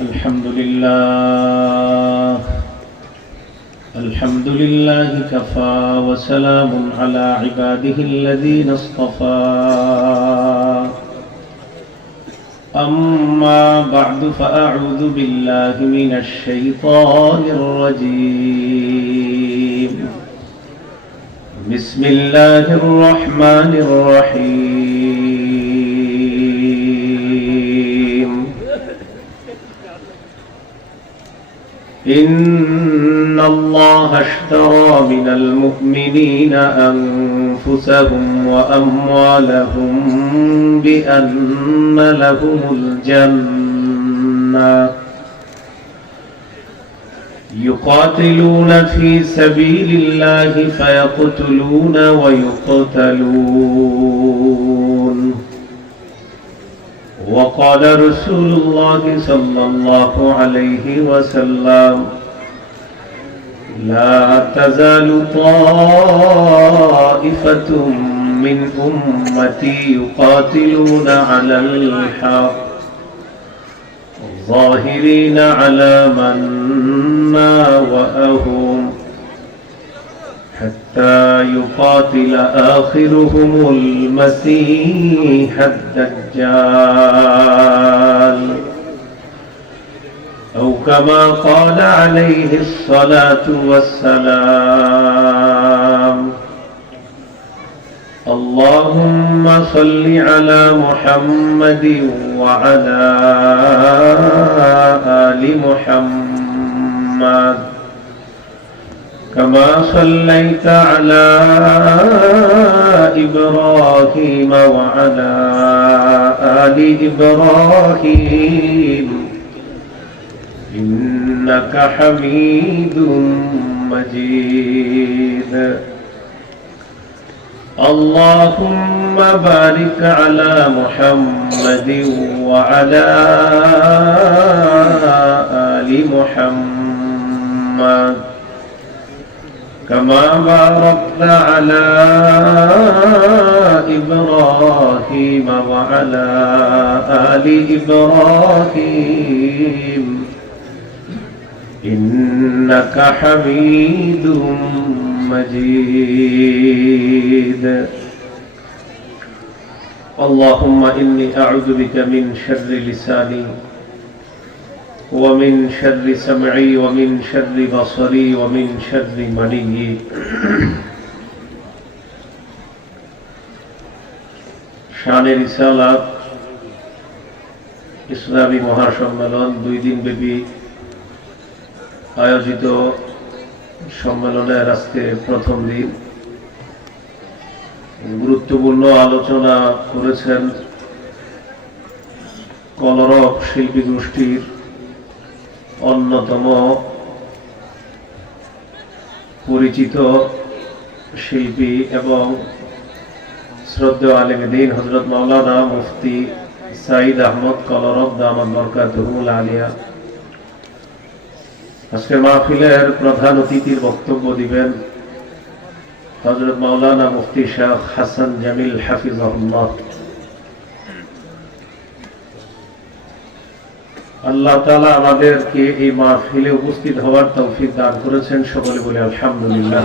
الحمد لله كفى وسلام على عباده الذين اصطفى أما بعد فأعوذ بالله من الشيطان الرجيم بسم الله الرحمن الرحيم إن الله اشترى من المؤمنين أنفسهم وأموالهم بأن لهم الجنة يقاتلون في سبيل الله فيقتلون ويقتلون وقال رسول الله صلى الله عليه وسلم لا تزال طائفة من أمتي يقاتلون على الحق ظاهرين على من ناوأهم حتى يقاتل آخرهم المسيح الدجال أو كما قال عليه الصلاة والسلام اللهم صل على محمد وعلى آل محمد كما صليت على إبراهيم وعلى آل إبراهيم إنك حميد مجيد اللهم بارك على محمد وعلى آل محمد كما باركت على إبراهيم وعلى آل إبراهيم إنك حميد مجيد اللهم إني أعوذ بك من شر لساني ومن شر سمعي ومن شر بصري ومن شر مني শানে রিসালাত ইসলামী মহাসম্মেলন 2 দিন ব্যাপী আয়োজিত সম্মেলনের আজকে প্রথম দিন গুরুত্বপূর্ণ আলোচনা করেছেন কলরব শিল্পী গোষ্ঠীর অন্যতম পরিচিত শিল্পী এবং শ্রদ্ধেয় আলেমে দ্বীন হযরত মাওলানা মুফতি সাঈদ আহমদ কলরব দামাত বরকাতুহুল আলিয়া আজকে মাহফিলের প্রধান অতিথির বক্তব্য দিবেন হযরত মাওলানা মুফতি শেখ হাসান জামিল হাফিজাহুল্লাহ। আল্লাহ তাআলা আমাদেরকে এই মাহফিলে উপস্থিত হওয়ার তৌফিক দান করেছেন, সকলে বলে আলহামদুলিল্লাহ।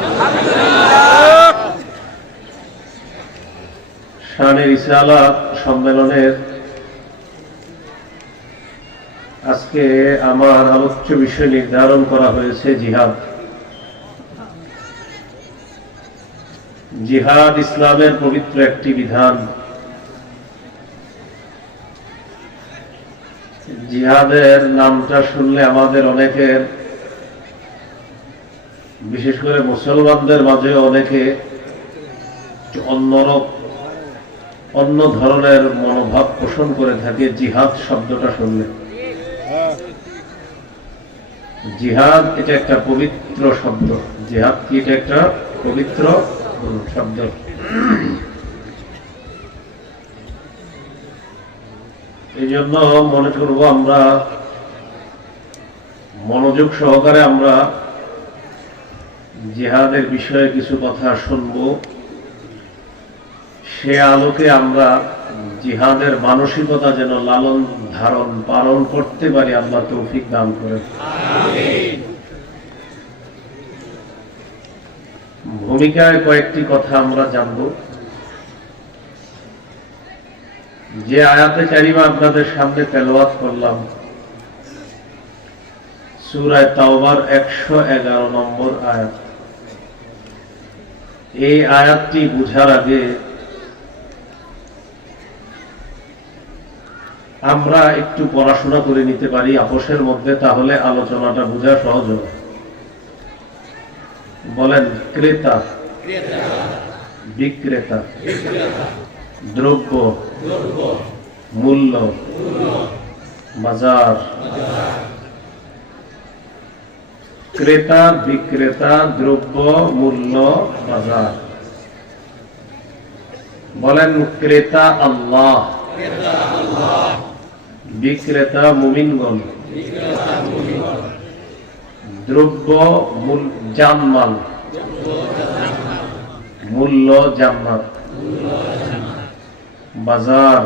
শানে রিসালাত সম্মেলনের আজকে আমার আলোচ্য বিষয় নির্ধারণ করা হয়েছে জিহাদ। জিহাদ ইসলামের পবিত্র একটি বিধান। জিহাদের নামটা শুনলে আমাদের অনেকের, বিশেষ করে মুসলমানদের মাঝে অনেকে অন্য ধরনের মনোভাব পোষণ করে থাকে জিহাদ শব্দটা শুনলে। জিহাদ এটা একটা পবিত্র শব্দ। জিহাদ কি? এটা একটা পবিত্র শব্দ। এই জন্য মনে করব আমরা মনোযোগ সহকারে আমরা জিহাদের বিষয়ে কিছু কথা শুনব। সে আলোকে আমরা জিহাদের মানসিকতা যেন লালন ধারণ পালন করতে পারি আল্লাহ তৌফিক দান করেন। ভূমিকায় কয়েকটি কথা আমরা জানব। যে আয়াতে কারিমা আপনাদের সামনে তেলাওয়াত করলাম, সূরা তাওবার 111 নম্বর আয়াত। এই আয়াতটি বুঝার আগে আমরা একটু পড়াশোনা করে নিতে পারি আপোষের মধ্যে, তাহলে আলোচনাটা বোঝা সহজ হবে। বলেন, ক্রেতা, বিক্রেতা, দ্রব্য, মূল্য, বাজার। ক্রেতা, বিক্রেতা, দ্রব্য, মূল্য, বাজার। বলেন, ক্রেতা আল্লাহ, বিক্রেতা মুমিনগণ, দ্রব্য জানমাল, মূল্য জান্নাত, বাজার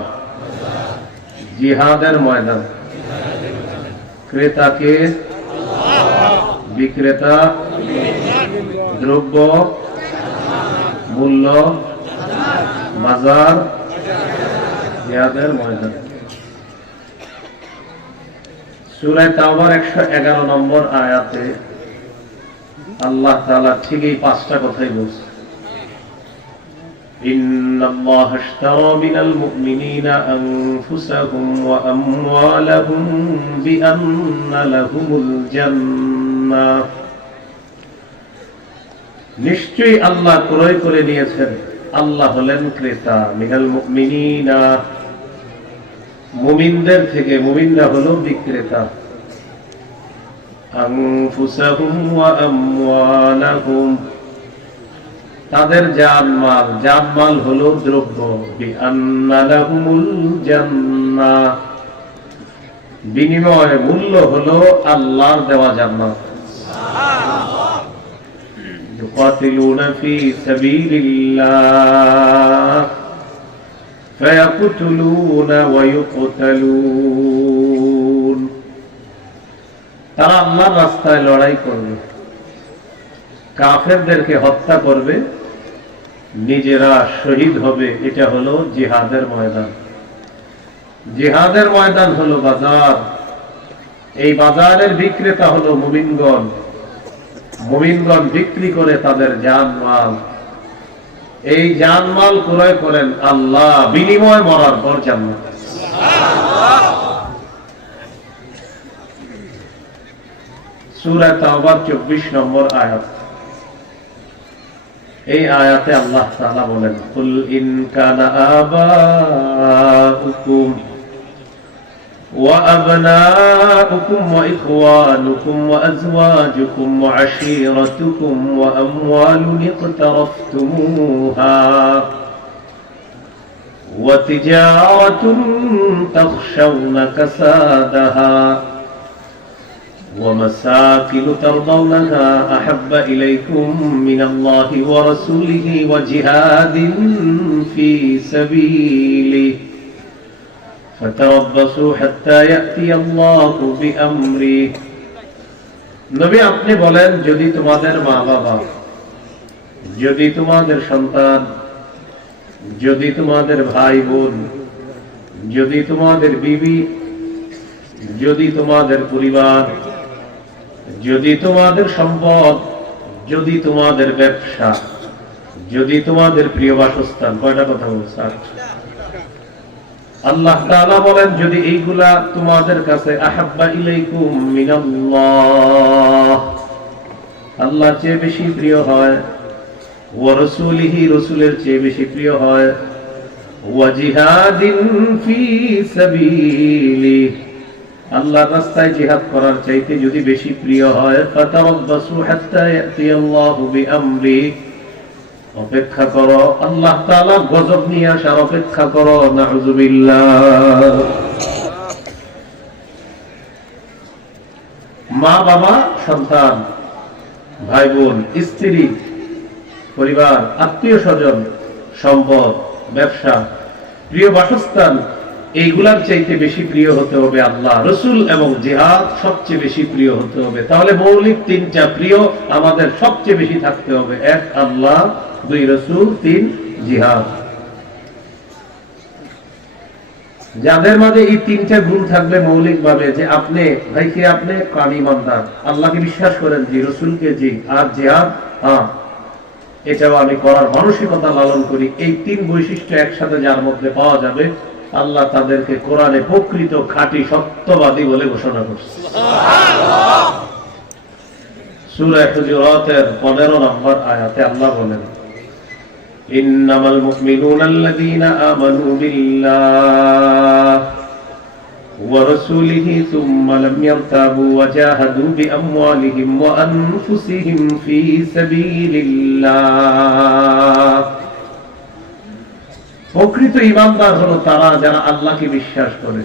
জিহাদের ময়দান। ক্রেতাকে, বিক্রেতা, দ্রব্য, মূল্য, বাজার জিহাদের ময়দান। সূরা তাওবার 111 নম্বর আয়াতে আল্লাহ তাআলা ঠিক এই 5টা কথাই বলছে। ইন্নাল্লাহা আশতারা মিনাল মুমিনিনা আনফুসাহুম ওয়া আমওয়ালাহুম বিআন্না লাহুমুল জান্নাহ। নিশ্চয়ই আল্লাহ ক্রয় করে নিয়েছেন। আল্লাহ হলেন ক্রেতা, মিনাল মুমিনিনা, মুমিনদের থেকে। মুমিনরা হলো বিক্রেতা। আনফুসাহুম ওয়া আমওয়ালাহুম, তাদের জানমাল, জানমাল হলো দ্রব্য। বিআন্না লাহুমুল জান্নাহ, বিনিময় মূল্য হলো আল্লাহর দেওয়া জান্নাত। ইউকাতিলুনা ফি সাবিলিল্লাহ ফায়াকতুলুনা ওয়া ইউকতালুন, তারা আল্লাহর রাস্তায় লড়াই করবে, কাফেরদেরকে হত্যা করবে, নিজেরা শহীদ হবে। এটা হলো জিহাদের ময়দান। জিহাদের ময়দান হলো বাজার। এই বাজারের বিক্রেতা হলো মুমিনগণ। মুমিনগণ বিক্রি করে তাদের জানমাল। এই জানমাল ক্রয় করেন আল্লাহ, বিনিময় মরার পর জান্নাত। সূরা তাওবার 24 নম্বর আয়াত। এই আয়াতে আল্লাহ তাআলা বলেন, কুল ইন কানা আবাউকুম ওয়া আবনাউকুম ওয়া ইখওয়ানুকুম ওয়া আজওয়াজুকুম ওয়া আশীরাতুকুম ওয়া আমওয়ালুন ইকতারাফতুমুহা ওয়া তিজারাতুন তাখশাউনা কাসাদাহা ومساكن ترضونها أحب إليكم من الله ورسوله وجهاد في سبيله فتربصوا حتى يأتي الله بأمره। নবী আপনি বলেন, যদি তোমাদের মা বাবা, যদি তোমাদের সন্তান, যদি তোমাদের ভাই বোন, যদি তোমাদের বিবি, যদি তোমাদের পরিবার, যদি তোমাদের সম্পদ, যদি তোমাদের ব্যবসা, যদি তোমাদের প্রিয় বাসস্থান, কয়টা কথা বলছে? আল্লাহ তাআলা বলেন, যদি এইগুলা তোমাদের কাছে আহাব্বা ইলাইকুম মিনাল্লাহ, আল্লাহর চেয়ে বেশি প্রিয় হয়, ওয়া রাসূলিহি, রাসূলের চেয়ে বেশি প্রিয় হয়, ওয়া জিহাদিন ফি সাবিলিহি, আল্লাহর রাস্তায় জিহাদ করার চাইতে যদি বেশি প্রিয় হয়, ফাতারাব্বাসু হাত্তা ইয়াতিয়াল্লাহু বিআমরি, অপেক্ষা করো, আল্লাহ তাআলা গজব নিয়ে আসার অপেক্ষা করো। নাউযুবিল্লাহ। মা বাবা, সন্তান, ভাই বোন, স্ত্রী, পরিবার, আত্মীয় স্বজন, সম্পদ, ব্যবসা, প্রিয় বাসস্থান, এইগুলার চাইতে বেশি প্রিয় হতে হবে আল্লাহ, রসুল এবং জিহাদ সবচেয়ে বেশি প্রিয় হতে হবে। তাহলে মৌলিক তিনটা প্রিয় আমাদের সবচেয়ে বেশি থাকতে হবে: এক আল্লাহ, দুই রসুল, তিন জিহাদ। যাদের মাঝে এই তিনটা গুণ থাকবে মৌলিক ভাবে, যে আপনি ভাইকে আপনি প্রাণী ইমানদার, আল্লাহকে বিশ্বাস করেন জি, রসুলকে জি, আর জিহাদ হ্যাঁ এটাও আমি করার মানসিকতা লালন করি, এই তিন বৈশিষ্ট্য একসাথে যার মধ্যে পাওয়া যাবে, আল্লাহ তাদেরকে কোরআনে প্রকৃত খাঁটি সত্যবাদী বলে ঘোষণা করছে। সূরা হুজুরাতের 15 নম্বর আয়াতে আল্লাহ বলেন, ইন্নামাল মুমিনুনা আল্লাযীনা আমানু বিল্লাহি ওয়া রাসূলিহি সুম্মা লাম ইয়ারতাবু ওয়া জাহাদু বিআমওয়ালিহিম ওয়া আনফুসিহিম ফী সাবিলিল্লাহ। প্রকৃত ঈমানদার হলো তারা যারা আল্লাহকে বিশ্বাস করে,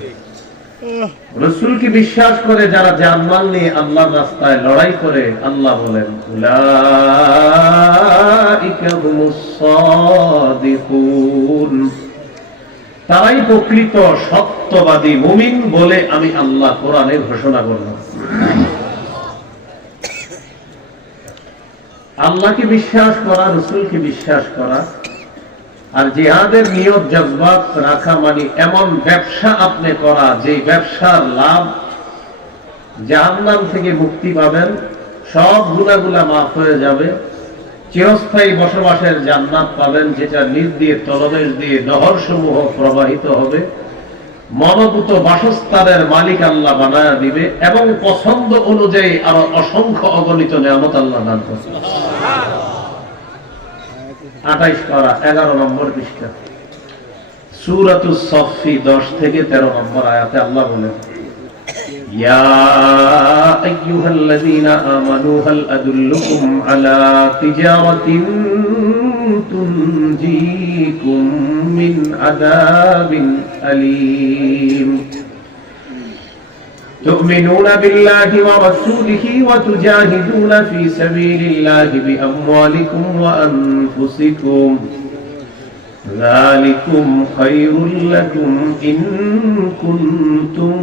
রাসূলকে বিশ্বাস করে, যারা জান-মাল নিয়ে আল্লাহর রাস্তায় লড়াই করে। আল্লাহ বলেন, উলাইকা হুমুস সাদিকুন, তারাই প্রকৃত সত্যবাদী মুমিন বলে আমি আল্লাহ কোরআনে ঘোষণা করলাম। আল্লাহকে বিশ্বাস করা, রাসূলকে বিশ্বাস করা আর জিহাদের নিয়ত জজবাত রাখা মানে এমন ব্যবসা আপনি করা যে ব্যবসার লাভ জাহান্নাম থেকে মুক্তি পাবেন, সব গুনাহগুলা মাফ হয়ে যাবে, চিরস্থায়ী বসবাসের জান্নাত পাবেন, যেটা নিজ দিয়ে তলদেশ দিয়ে নহর সমূহ প্রবাহিত হবে, মনোভূত বাসস্থানের মালিক আল্লাহ বানায়া দিবে এবং পছন্দ অনুযায়ী আরো অসংখ্য অগণিত নিয়ামত আল্লাহ দান করবে। 28 পারা 11 নম্বর পৃষ্ঠা সূরাতুস সাফফি 10 থেকে 13 নম্বর আয়াতে আল্লাহ বলেন, ইয়া আইয়ুহাল্লাযীনা আমানু হাল আদুল্লুকুম আলা তিজারাতিন তুনজিকুম মিন আযাবিন আলীম تؤمنون بالله ورسوله وتجاهدون في سبيل الله بأموالكم وأنفسكم ذلكم خير لكم إن كنتم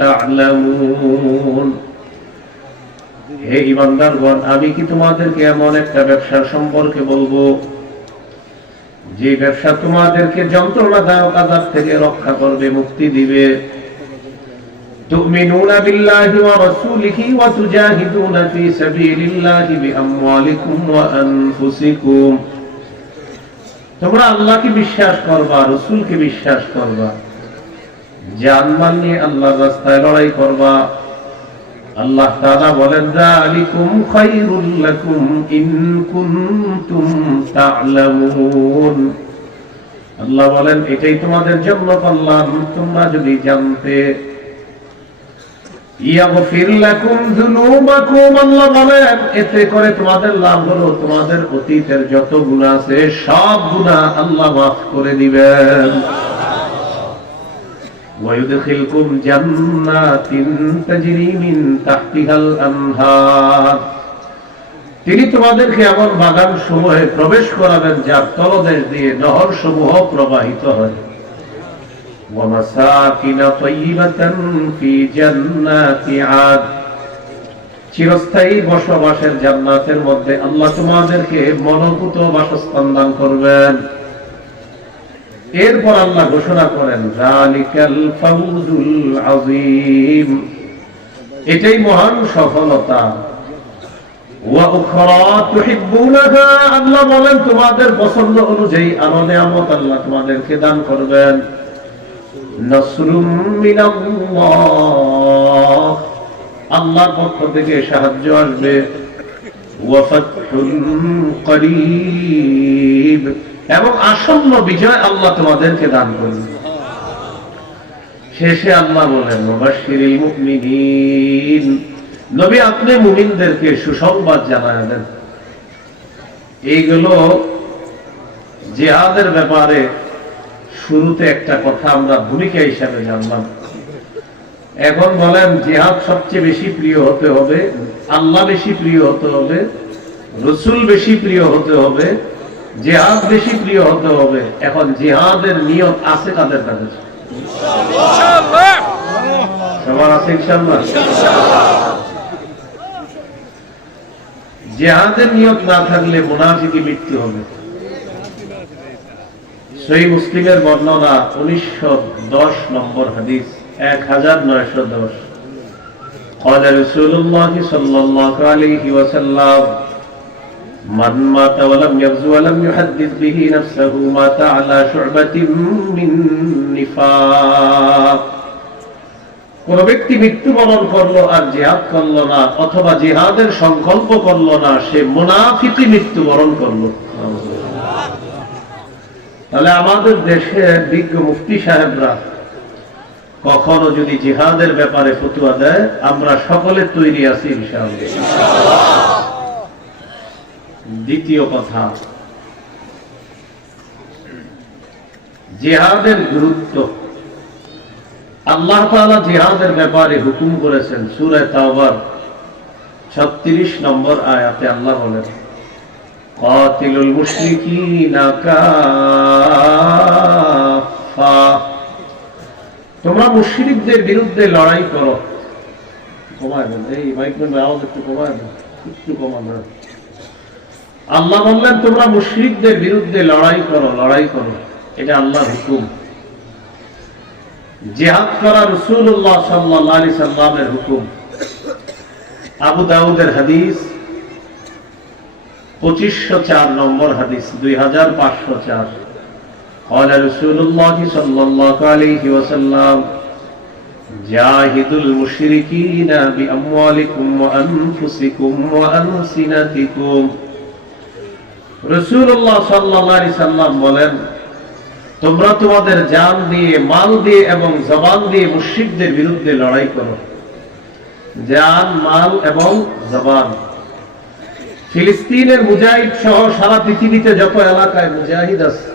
تعلمون। হে ঈমানদারগণ, আমি কি তোমাদেরকে এমন একটা ব্যবসার সম্পর্কে বলবো যে ব্যবসা তোমাদেরকে যন্ত্রণাদায়ক আযাব থেকে রক্ষা করবে, মুক্তি দিবে। تؤمنون بالله ورسوله وتجاهدون في سبيل الله بأموالكم وأنفسكم, তোমরা আল্লাহকে বিশ্বাস করবা, রাসূলকে বিশ্বাস করবা, জান-মাল নিয়ে আল্লাহর রাস্তায় লড়াই করবা। আল্লাহ তাআলা বলেন, যালিকুম খায়রুল লাকুম ইন কুনতুম তা'লামুন। আল্লাহ বলেন, এটাই তোমাদের জন্য কল্যাণ তোমরা যদি জানতে। ইয়াগফির লাকুম যুনুবাকুম, আল্লাহ বলেন এতে করে তোমাদের লাভ হলো তোমাদের অতীতের যত গুনাহ আছে সব গুনাহ আল্লাহ মাফ করে দিবেন। ওয়া ইউদখিলকুম জান্নাতিন তাজরি মিন তাহতিহাল আনহার, তিনি তোমাদেরকে এমন বাগান সমূহে প্রবেশ করাবেন যার তলদেশ দিয়ে নহর সমূহ প্রবাহিত হয়। ومساكن طيبة في جنات عاد, চিরস্থায়ী বসবাসের জান্নাতের মধ্যে আল্লাহ তোমাদেরকে মনোভূত বাসস্থান দান করবেন। এরপর আল্লাহ ঘোষণা করেন, যালিকাল ফাউজুল আযীম, এটাই মহান সফলতা। ওয়া উখরা তুহিব্বুনাহা, আল্লাহ বলেন তোমাদের পছন্দ অনুযায়ী আরো নিয়ামত আল্লাহ তোমাদেরকে দান করবেন। নাসরুম মিনাল্লাহ, আল্লাহর পক্ষ থেকে সাহায্য আসবে। ওয়া ফাতহুন করিব, এবং আসন্ন বিজয় আল্লাহ তোমাদেরকে দান করবেন। শেষে আল্লাহ বলেন, মুবাশশিরিল মুমিনিন, নবী আপনি মুমিনদেরকে সুসংবাদ জানায় দেন। এইগুলো জিহাদের ব্যাপারে শুরুতে একটা কথা আমরা ভূমিকা হিসাবে জানলাম। এখন বলেন, জিহাদ সবচেয়ে বেশি প্রিয় হতে হবে, আল্লাহ বেশি প্রিয় হতে হবে, রাসূল বেশি প্রিয় হতে হবে, জিহাদ বেশি প্রিয় হতে হবে। এখন জিহাদের নিয়ত আছে কাদের কাছে? ইনশাআল্লাহ। সবার আছে ইনশাআল্লাহ। জিহাদের নিয়ত না থাকলে মুনাফিকি মৃত্যু হবে। সহিহ মুসলিমের বর্ণনা 1910 নম্বর হাদিস 1910 قال رسول الله صلى الله عليه وسلم من مات ولم يغزو ولم يحدث به نفسه مات على شعبة من نفاق। কোন ব্যক্তি মৃত্যুবরণ করলো আর জিহাদ করলো না অথবা জিহাদের সংকল্প করলো না, সে মুনাফিকি মৃত্যুবরণ করলো। তাহলে আমাদের দেশে বিজ্ঞ মুফতি সাহেবরা কখনো যদি জিহাদের ব্যাপারে ফতোয়া দেয়, আমরা সকলে তৈরি আছি ইনশাআল্লাহ। দ্বিতীয় কথা, জিহাদের গুরুত্ব। আল্লাহ তাআলা জিহাদের ব্যাপারে হুকুম করেছেন সূরা তাওবার 36 নম্বর আয়াতে। আল্লাহ বলেন, কাতিলুল মুশরিকিনা কাফা, তোমরা মুশরিকদের বিরুদ্ধে লড়াই করো। কমায় দেন এই মাইক্রোফোনের আওয়াজ একটু কমায় দেন, একটু কমানো। আল্লাহ বললেন তোমরা মুশরিকদের বিরুদ্ধে লড়াই করো, লড়াই করো। এটা আল্লাহর হুকুম। জিহাদ করা রাসূলুল্লাহ সাল্লাল্লাহু আলাইহি সাল্লামের হুকুম। আবু দাউদের হাদিস 2504 নম্বর হাদিস 2504 قال رسول الله صلى الله عليه وسلم جاهدوا المشركين بأموالكم وأنفسكم وألسنتكم। রাসূলুল্লাহ সাল্লাল্লাহু আলাইহি সাল্লাম বলেন, তোমরা তোমাদের জান দিয়ে, মাল দিয়ে এবং জবান দিয়ে মুশরিকদের বিরুদ্ধে লড়াই করো। জান, মাল এবং জবান। ফিলিস্তিনের মুজাহিদ সহ সারা পৃথিবীতে যত এলাকায় মুজাহিদ আছে,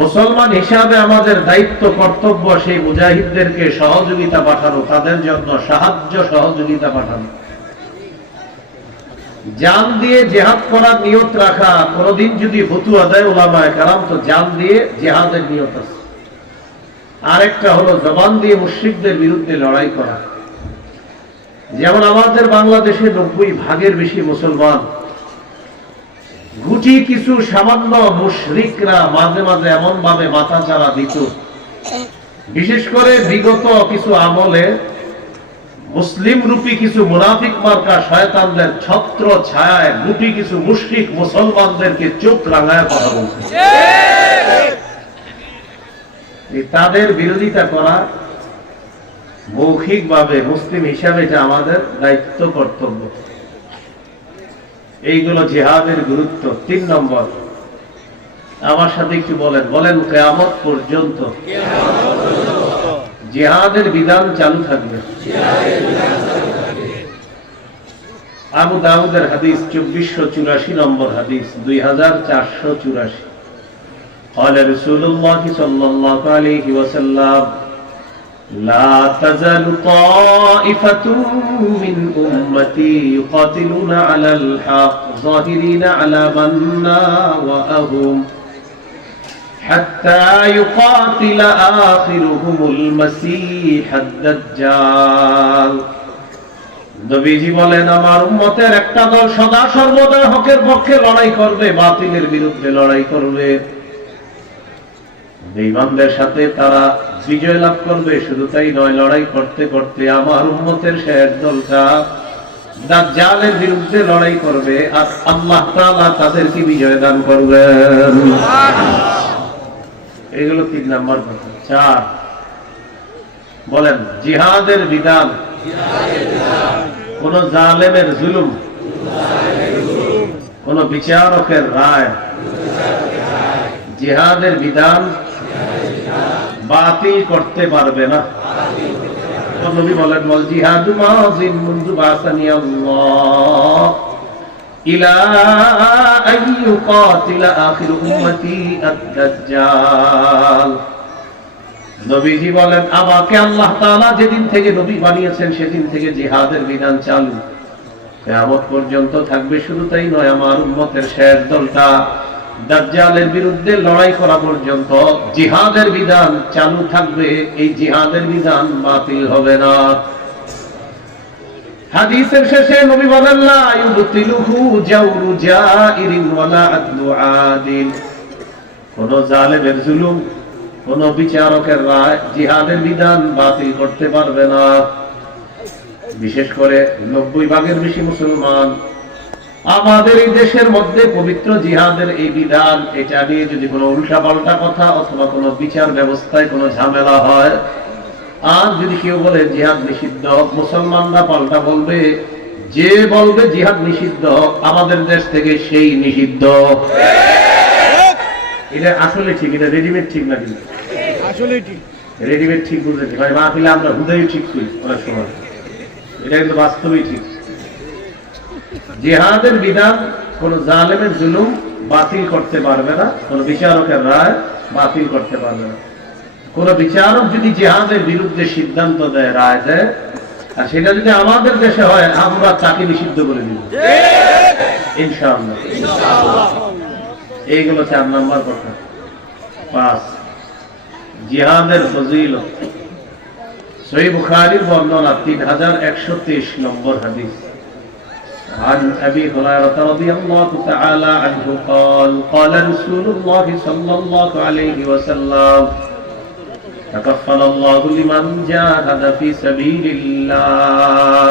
মুসলমান হিসাবে আমাদের দায়িত্ব কর্তব্য সেই মুজাহিদদেরকে সহযোগিতা পাঠানো, তাদের জন্য সাহায্য সহযোগিতা পাঠানো। জান দিয়ে জিহাদ করার নিয়ত রাখা, কোনদিন যদি ফতোয়া দেয় উলামায়ে কেরাম, তো জান দিয়ে জিহাদের নিয়ত আছে। আরেকটা হলো জবান দিয়ে মুশরিকদের বিরুদ্ধে লড়াই করা। যেমন আমাদের বাংলাদেশে 90% বেশি মুসলমান, গুটি কিছু সামান্য মুশরিকরা মাঝে মাঝে এমন ভাবে মাথাচাড়া দিত, বিশেষ করে বিগত কিছু আমলে মুসলিম রূপী কিছু মুনাফিক মার্কা শয়তানদের ছত্র ছায়ায় গুটি কিছু মুশরিক মুসলমানদেরকে চোখ রাঙায় কথা বলছে। তাদের বিরোধিতা করা মৌখিকভাবে মুসলিম হিসাবে এটা আমাদের দায়িত্ব কর্তব্য। এইগুলো জিহাদের গুরুত্ব। 3 নম্বর, আমার সাথে একটু বলেন, বলেন কিয়ামত পর্যন্ত জিহাদের বিধান চালু থাকবে। আবু দাউদের হাদিস 2484 নম্বর হাদিস 2484 قال رسول الله صلى الله عليه وسلم لا تزال طائفة من أمتي يقاتلون على الحق ظاهرين على من ناوأهم حتى يقاتل آخرهم المسيح الدجال। নবীজি বলেন, আমার উম্মতের একটা দল সদা সর্বদা হকের পক্ষে লড়াই করবে, বাতিলের বিরুদ্ধে লড়াই করবে। বেঈমানদের সাথে তারা বিজয় লাভ করবে। শুধু তাই নয়, লড়াই করতে করতে আমার উম্মতের শেষ দলটা দাজ্জালের বিরুদ্ধে লড়াই করবে, আর আল্লাহ তাআলা তাদেরকে বিজয় দান করবেন। এগুলো 3 নম্বর কথা। 4, বলেন জিহাদের বিধান। কোন জালেমের জুলুম, কোন বিচারকের রায় জিহাদের বিধান বাতিল করতে পারবে না। নবী বলেন, ওয়াল জিহাদু মাযিন মুনযু বাসানি আল্লাহ ইলা আন ইউকাতিলা আখির উম্মতি আদ-দাজ্জাল। নবীজি বলেন, আমাকে আল্লাহ তাআলা যেদিন থেকে নবী বানিয়েছেন সেদিন থেকে জিহাদের বিধান চালু, কিয়ামত পর্যন্ত থাকবে। শুধু তাই নয়, আমার উম্মতের শেষ দলটা দাজ্জালের বিরুদ্ধে লড়াই করা পর্যন্ত জিহাদের বিধান চালু থাকবে, এই জিহাদের বিধান বাতিল হবে না। হাদিসের শেষে নবী বলেন, লা ইউবতিলুহু জাওরু জাইরিন ওয়ালা আদলু আদিল। কোন জালেমের জুলুম, কোন বিচারকের রায় জিহাদের বিধান বাতিল করতে পারবে না। বিশেষ করে 90 ভাগের বেশি মুসলমান আমাদের এই দেশের মধ্যে পবিত্র জিহাদের এই বিধান, এটা নিয়ে যদি কোনো উল্টাপাল্টা কথা অথবা কোনো বিচার ব্যবস্থায় কোনো ঝামেলা হয়, আর যদি কেউ বলে জিহাদ নিষিদ্ধ, মুসলমানরা পাল্টা বলবে, যে বলবে জিহাদ নিষিদ্ধ আমাদের দেশ থেকে সেই নিষিদ্ধ। এটা আসলে ঠিক, এটা রেডিমেড ঠিক না, কিন্তু আসলে ঠিক, রেডিমেড ঠিক বুঝেছি ভাই। মাহফিলে আমরা হুদাই ঠিক করি অনেক সময়, এটা কিন্তু বাস্তবেই ঠিক। জিহাদের বিধান কোন জালেমের জুলুম বাতিল করতে পারবে না, কোন বিচারকের রায় বাতিল করতে পারবে না। কোন বিচারক যদি জিহাদের বিরুদ্ধে সিদ্ধান্ত দেয়, রায় দেয়, আর সেটা যদি আমাদের দেশে হয়, আমরা তাকে নিষিদ্ধ করে দিব ইনশাআল্লাহ। এইগুলো 4 নম্বর কথা। 5, জিহাদের ফজিলত। সহিহ বুখারীর বর্ণনা 3123 নম্বর হাদিস। عن أبي هريرة رضي الله تعالى عنه قال قال رسول الله صلى الله عليه وسلم تكفل الله لمن جاهد في سبيل الله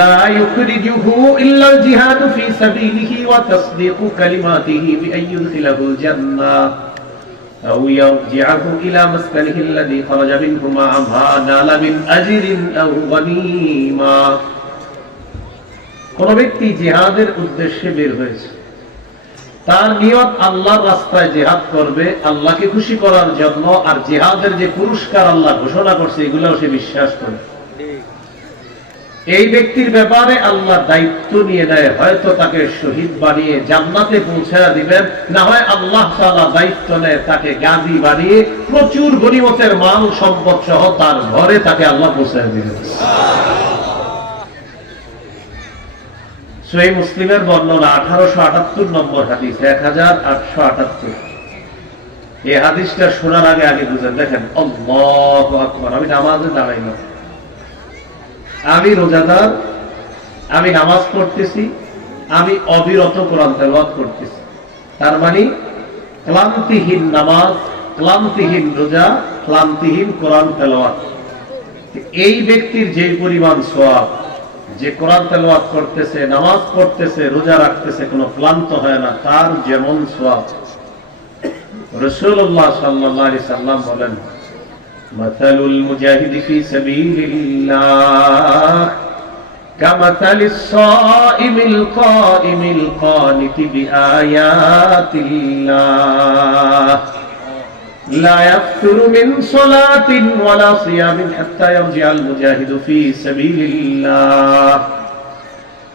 لا يخرجه إلا الجهاد في سبيله وتصديق كلماته بأن يدخله الجنة أو يرجعه إلى مسكنه الذي خرج منه مع ما نال من أجر أو غنيمة। কোন ব্যক্তি জিহাদের উদ্দেশ্যে বের হয়েছে, তার নিয়ত আল্লাহর রাস্তায় জিহাদ করবে আল্লাহকে খুশি করার জন্য, আর জিহাদের যে পুরস্কার আল্লাহ ঘোষণা করছে এগুলোও সে বিশ্বাস করে। এই ব্যক্তির ব্যাপারে আল্লাহ দায়িত্ব নিয়ে নেয়, হয়তো তাকে শহীদ বানিয়ে জান্নাতে পৌঁছায়া দিবেন, না হয় আল্লাহ তাআলা দায়িত্ব নেয় তাকে গাজী বানিয়ে প্রচুর গনিমতের মাল সম্পদ সহ তার ঘরে তাকে আল্লাহ পৌঁছায়া দিবেন। সহিহ মুসলিমের বর্ণনা 1878 নম্বর হাদিস, 1878। এই হাদিসটা শোনার আগে বুঝেন, দেখেন আল্লাহু আকবার। আমি নামাজে দাঁড়াই না, আমি রোজাদার, আমি নামাজ পড়তেছি, আমি অবিরত কোরআন তেলাওয়াত করতেছি। তার মানে ক্লান্তিহীন নামাজ, ক্লান্তিহীন রোজা, ক্লান্তিহীন কোরআন তেলাওয়াত। এই ব্যক্তির যে পরিমাণ সওয়াব, যে কোরআন তেলাওয়াত করতেছে, নামাজ পড়তেছে, রোজা রাখতেছে, কোনো ক্লান্ত হয় না, তার যেমন সওয়াব। রাসূলুল্লাহ সাল্লাল্লাহু আলাইহি সাল্লাম বলেন, মাসালুল মুজাহিদি ফি সাবিলিল্লাহ কামাসালিস সাইমিল কাইমিল কানিতি বিআয়াতিল্লাহ لا يفتر من صلاة ولا صيام حتى يرجع المجاهد في سبيل الله।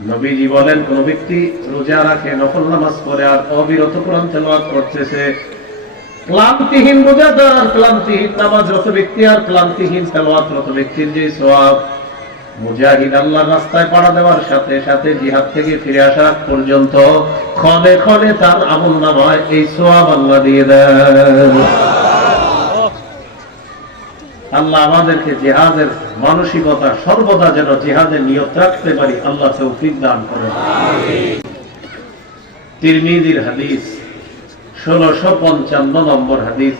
নবীজি বলেন, কোন ব্যক্তি রোজা রাখে, নফল নামাজ পড়ে, আর অবিরত কোরআন তেলাওয়াত করতেছে, ক্লান্তিহীন রোজাদার, ক্লান্তিহীন নামাজরত ব্যক্তি আর ক্লান্তিহীন তেলাওয়াতরত ব্যক্তির যে সওয়াব, মুজাহিদ আল্লাহর রাস্তায় পাড়া দেওয়ার সাথে সাথে জিহাদ থেকে ফিরে আসা পর্যন্ত ক্ষণে ক্ষণে তার আমলনামায় এই সওয়াব আল্লাহ দিয়ে দেন। আল্লাহ আমাদেরকে জিহাদের মানসিকতা সর্বদা যেন জিহাদের নিয়ত রাখতে পারি, আল্লাহ তৌফিক দান করেন। তিরমিজির হাদিস 1655 নম্বর হাদিস।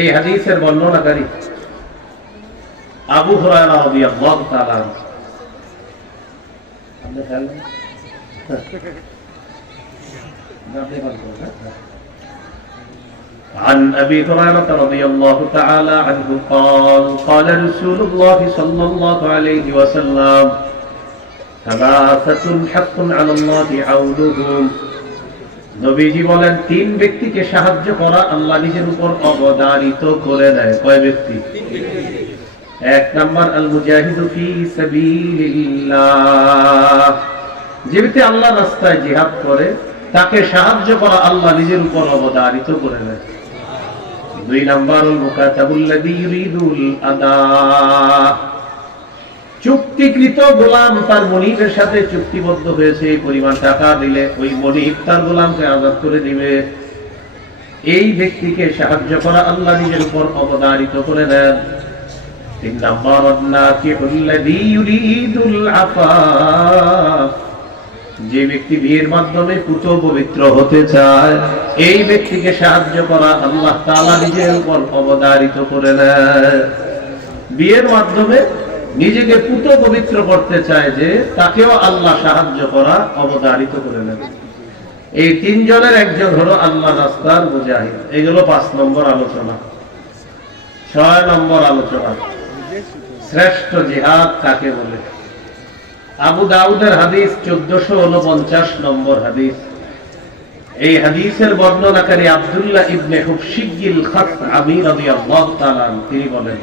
এই হাদিসের বর্ণনাকারী আবু হুরায়রা রাদিয়াল্লাহু তাআলা عن أبي هريرة رضي الله تعالى عنه قال قال رسول الله صلى الله عليه وسلم ثلاثة حق على الله عونهم। নবীজি বলেন, 3 ব্যক্তিকে সাহায্য করা আল্লাহ নিজের উপর অবধারিত করে দেয়। কয় ব্যক্তি? 1 নাম্বার আল মুজাহিদু ফি সাবিলিল্লাহ, যে ব্যক্তি আল্লাহর রাস্তায় জিহাদ করে তাকে সাহায্য করা আল্লাহ নিজের উপর অবধারিত করে দেয়। 2 নাম্বার আল মুকাতাবুল্লাযী ইউরিদুল আদা, চুক্তিকৃত গোলাম তার মনিবের সাথে চুক্তিবদ্ধ হয়েছে, এই পরিমাণ টাকা দিলে ওই মনিব তার গোলামকে আজাদ করে দিবে। এই ব্যক্তিকে সাহায্য করা আল্লাহ নিজের উপর অবধারিত করে দেন। 3 নম্বর, নাকিহুল্লাযী ইউরিদুল আফাফ, যে ব্যক্তি বিয়ের মাধ্যমে পুত পবিত্র হতে চায়, এই ব্যক্তিকে সাহায্য করা আল্লাহ তাআলা নিজের উপর অবধারিত করে দেন। বিয়ের মাধ্যমে নিজেকে পুত পবিত্র করতে চায় যে, তাকেও আল্লাহ সাহায্য করা অবধারিত করে দেন। এই 3 জনের একজন হলো আল্লাহ রাস্তার মুজাহিদ। এগুলো 5 নম্বর আলোচনা। 6 নম্বর আলোচনা, শ্রেষ্ঠ জিহাদ কাকে বলে। আবু দাউদের হাদিস 1449 নম্বর হাদিস। এই হাদিসের বর্ণনাকারী আব্দুল্লাহ ইবনে হুবশিগিল খাসআমি রাদিয়াল্লাহু তাআলা তিনি বলেন,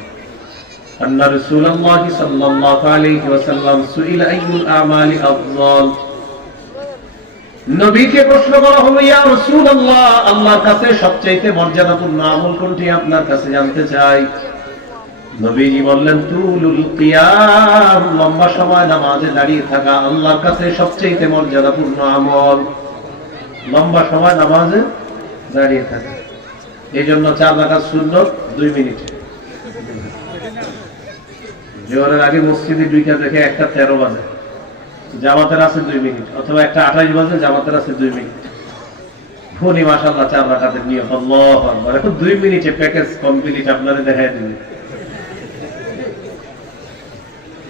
আন্না রাসূলুল্লাহ সাল্লাল্লাহু আলাইহি ওয়াসাল্লাম সুইলা আইয়ুল আমালি আফযাল, নবীকে প্রশ্ন করা হলো, ইয়া রাসূলুল্লাহ, আল্লাহর কাছে সবচেয়ে মর্যাদাপূর্ণ আমল কোনটি আপনার কাছে জানতে চাই। নবীজি বললেন, তুলুল কিয়াম, লম্বা সময় নামাজে দাঁড়িয়ে থাকা আল্লাহর কাছে সবচেয়ে মর্যাদাপূর্ণ আমল। লম্বা সময় নামাজে দাঁড়িয়ে থাকা, এই জন্য 4 রাকাত সুন্নত 2 মিনিট। জোহরের আগে মসজিদে 2টা থেকে 1:13 বাজে, জামাতের আছে 2 মিনিট, অথবা 1:28 বাজে, জামাতের আছে 2 মিনিট। ফোনই মাশাআল্লাহ 4 রাকাতের নিয়ত, আল্লাহু আকবার। এখন 2 মিনিটে প্যাকেজ কমপ্লিট আপনারে দেখায় দিবে।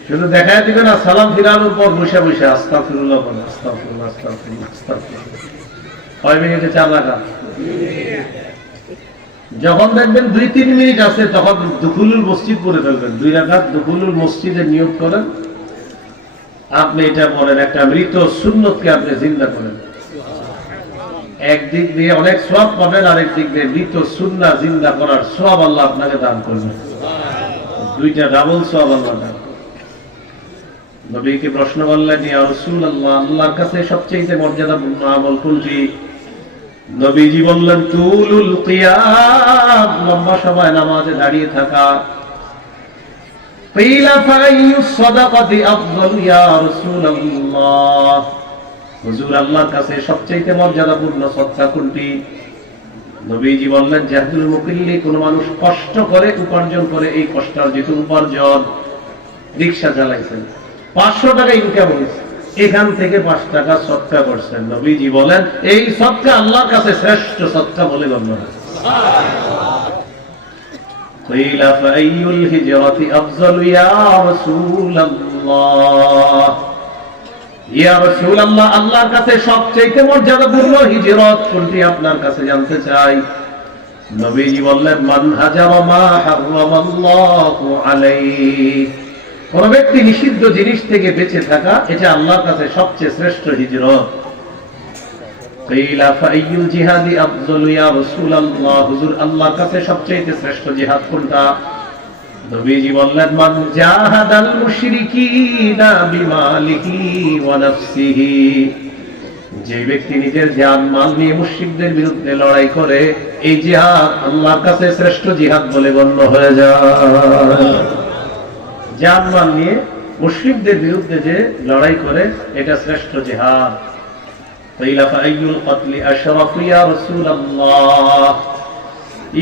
শুধু দেখায় দিবে না, সালাম ফিরানোর পর বসে বসে আস্তাগফিরুল্লাহ বলেন, আস্তাগফিরুল্লাহ আস্তাগফিরুল্লাহ আস্তাগফিরুল্লাহ। কয় মিনিটে 4 রাকাত? যখন দেখবেন 2-3 মিনিট আছে, তখন দুখুলুল মসজিদ পড়ে ফেলবেন। 2 রাকাত দুখুলুল মসজিদে নিয়ত করেন। আপনি এটা বলেন, একটা মৃত সুন্নতকে আপনি জিন্দা করেন। একদিক দিয়ে অনেক সওয়াব পাবেন, আরেক দিক দিয়ে মৃত সুন্নাহ জিন্দা করার সওয়াব আল্লাহ আপনাকে দান করবেন। 2টা ডাবল সওয়াব আল্লাহ দান। নবীকে প্রশ্ন করলেন, ইয়া রাসূলুল্লাহ, আল্লাহর কাছে সবচেয়ে মর্যাদাপূর্ণ আমল কোনটি? নবীজি বললেন, তুলুল কিয়াম, লম্বা সময় নামাজে দাঁড়িয়ে থাকা। কিলা ফাইয়ুস সাদাকাতি আফযাল ইয়া রাসূলুল্লাহ, হুজুর আল্লাহর কাছে সবচেয়ে মর্যাদাপূর্ণ সদকা কোনটি? নবীজি বললেন, জাহদুল মুকিল্লি, কোন মানুষ কষ্ট করে উপার্জন করে, এই কষ্টার্জিত উপার্জন, রিকশা চালাইছেন, 500 টাকা ইনকাম হয়েছে, এখান থেকে 5 টাকা সদকা করছেন। নবীজি বলেন, এই সদকা আল্লাহর কাছে শ্রেষ্ঠ সদকা বলে গণ্য হয়। কিলা ফাইয়ুল হিজরাতি আফযালু ইয়া রাসূলুল্লাহ, ইয়া রাসূলুল্লাহ, আল্লাহর কাছে সবচেয়ে মর্যাদাপূর্ণ হিজরত কোনটি আপনার কাছে জানতে চাই। নবীজি বললেন, মান হাজারা মা হারামাল্লাহু আলাইহি, কোন ব্যক্তি নিষিদ্ধ জিনিস থেকে বেঁচে থাকা, এটা আল্লাহর কাছে সবচেয়ে শ্রেষ্ঠ হিজরত। কিলা ফাইয়ুল জিহাদি আফযালু ইয়া রাসূলুল্লাহ, হুজুর আল্লাহর কাছে সবচেয়ে শ্রেষ্ঠ জিহাদ কোনটা? নবীজি বললেন, মান জাহাদাল মুশরিকিনা বিমালিহি ওয়া নাফসিহি, যে ব্যক্তি নিজের জান মাল নিয়ে মুশরিকদের বিরুদ্ধে লড়াই করে, এই জিহাদ আল্লাহর কাছে শ্রেষ্ঠ জিহাদ বলে গণ্য হয়ে যায়। জান মাল নিয়ে মুশরিকদের বিরুদ্ধে যে লড়াই করে, এটা শ্রেষ্ঠ জিহাদ। কিলা ফাইয়ুল কতলি আশরাফু ইয়া রাসূলুল্লাহ,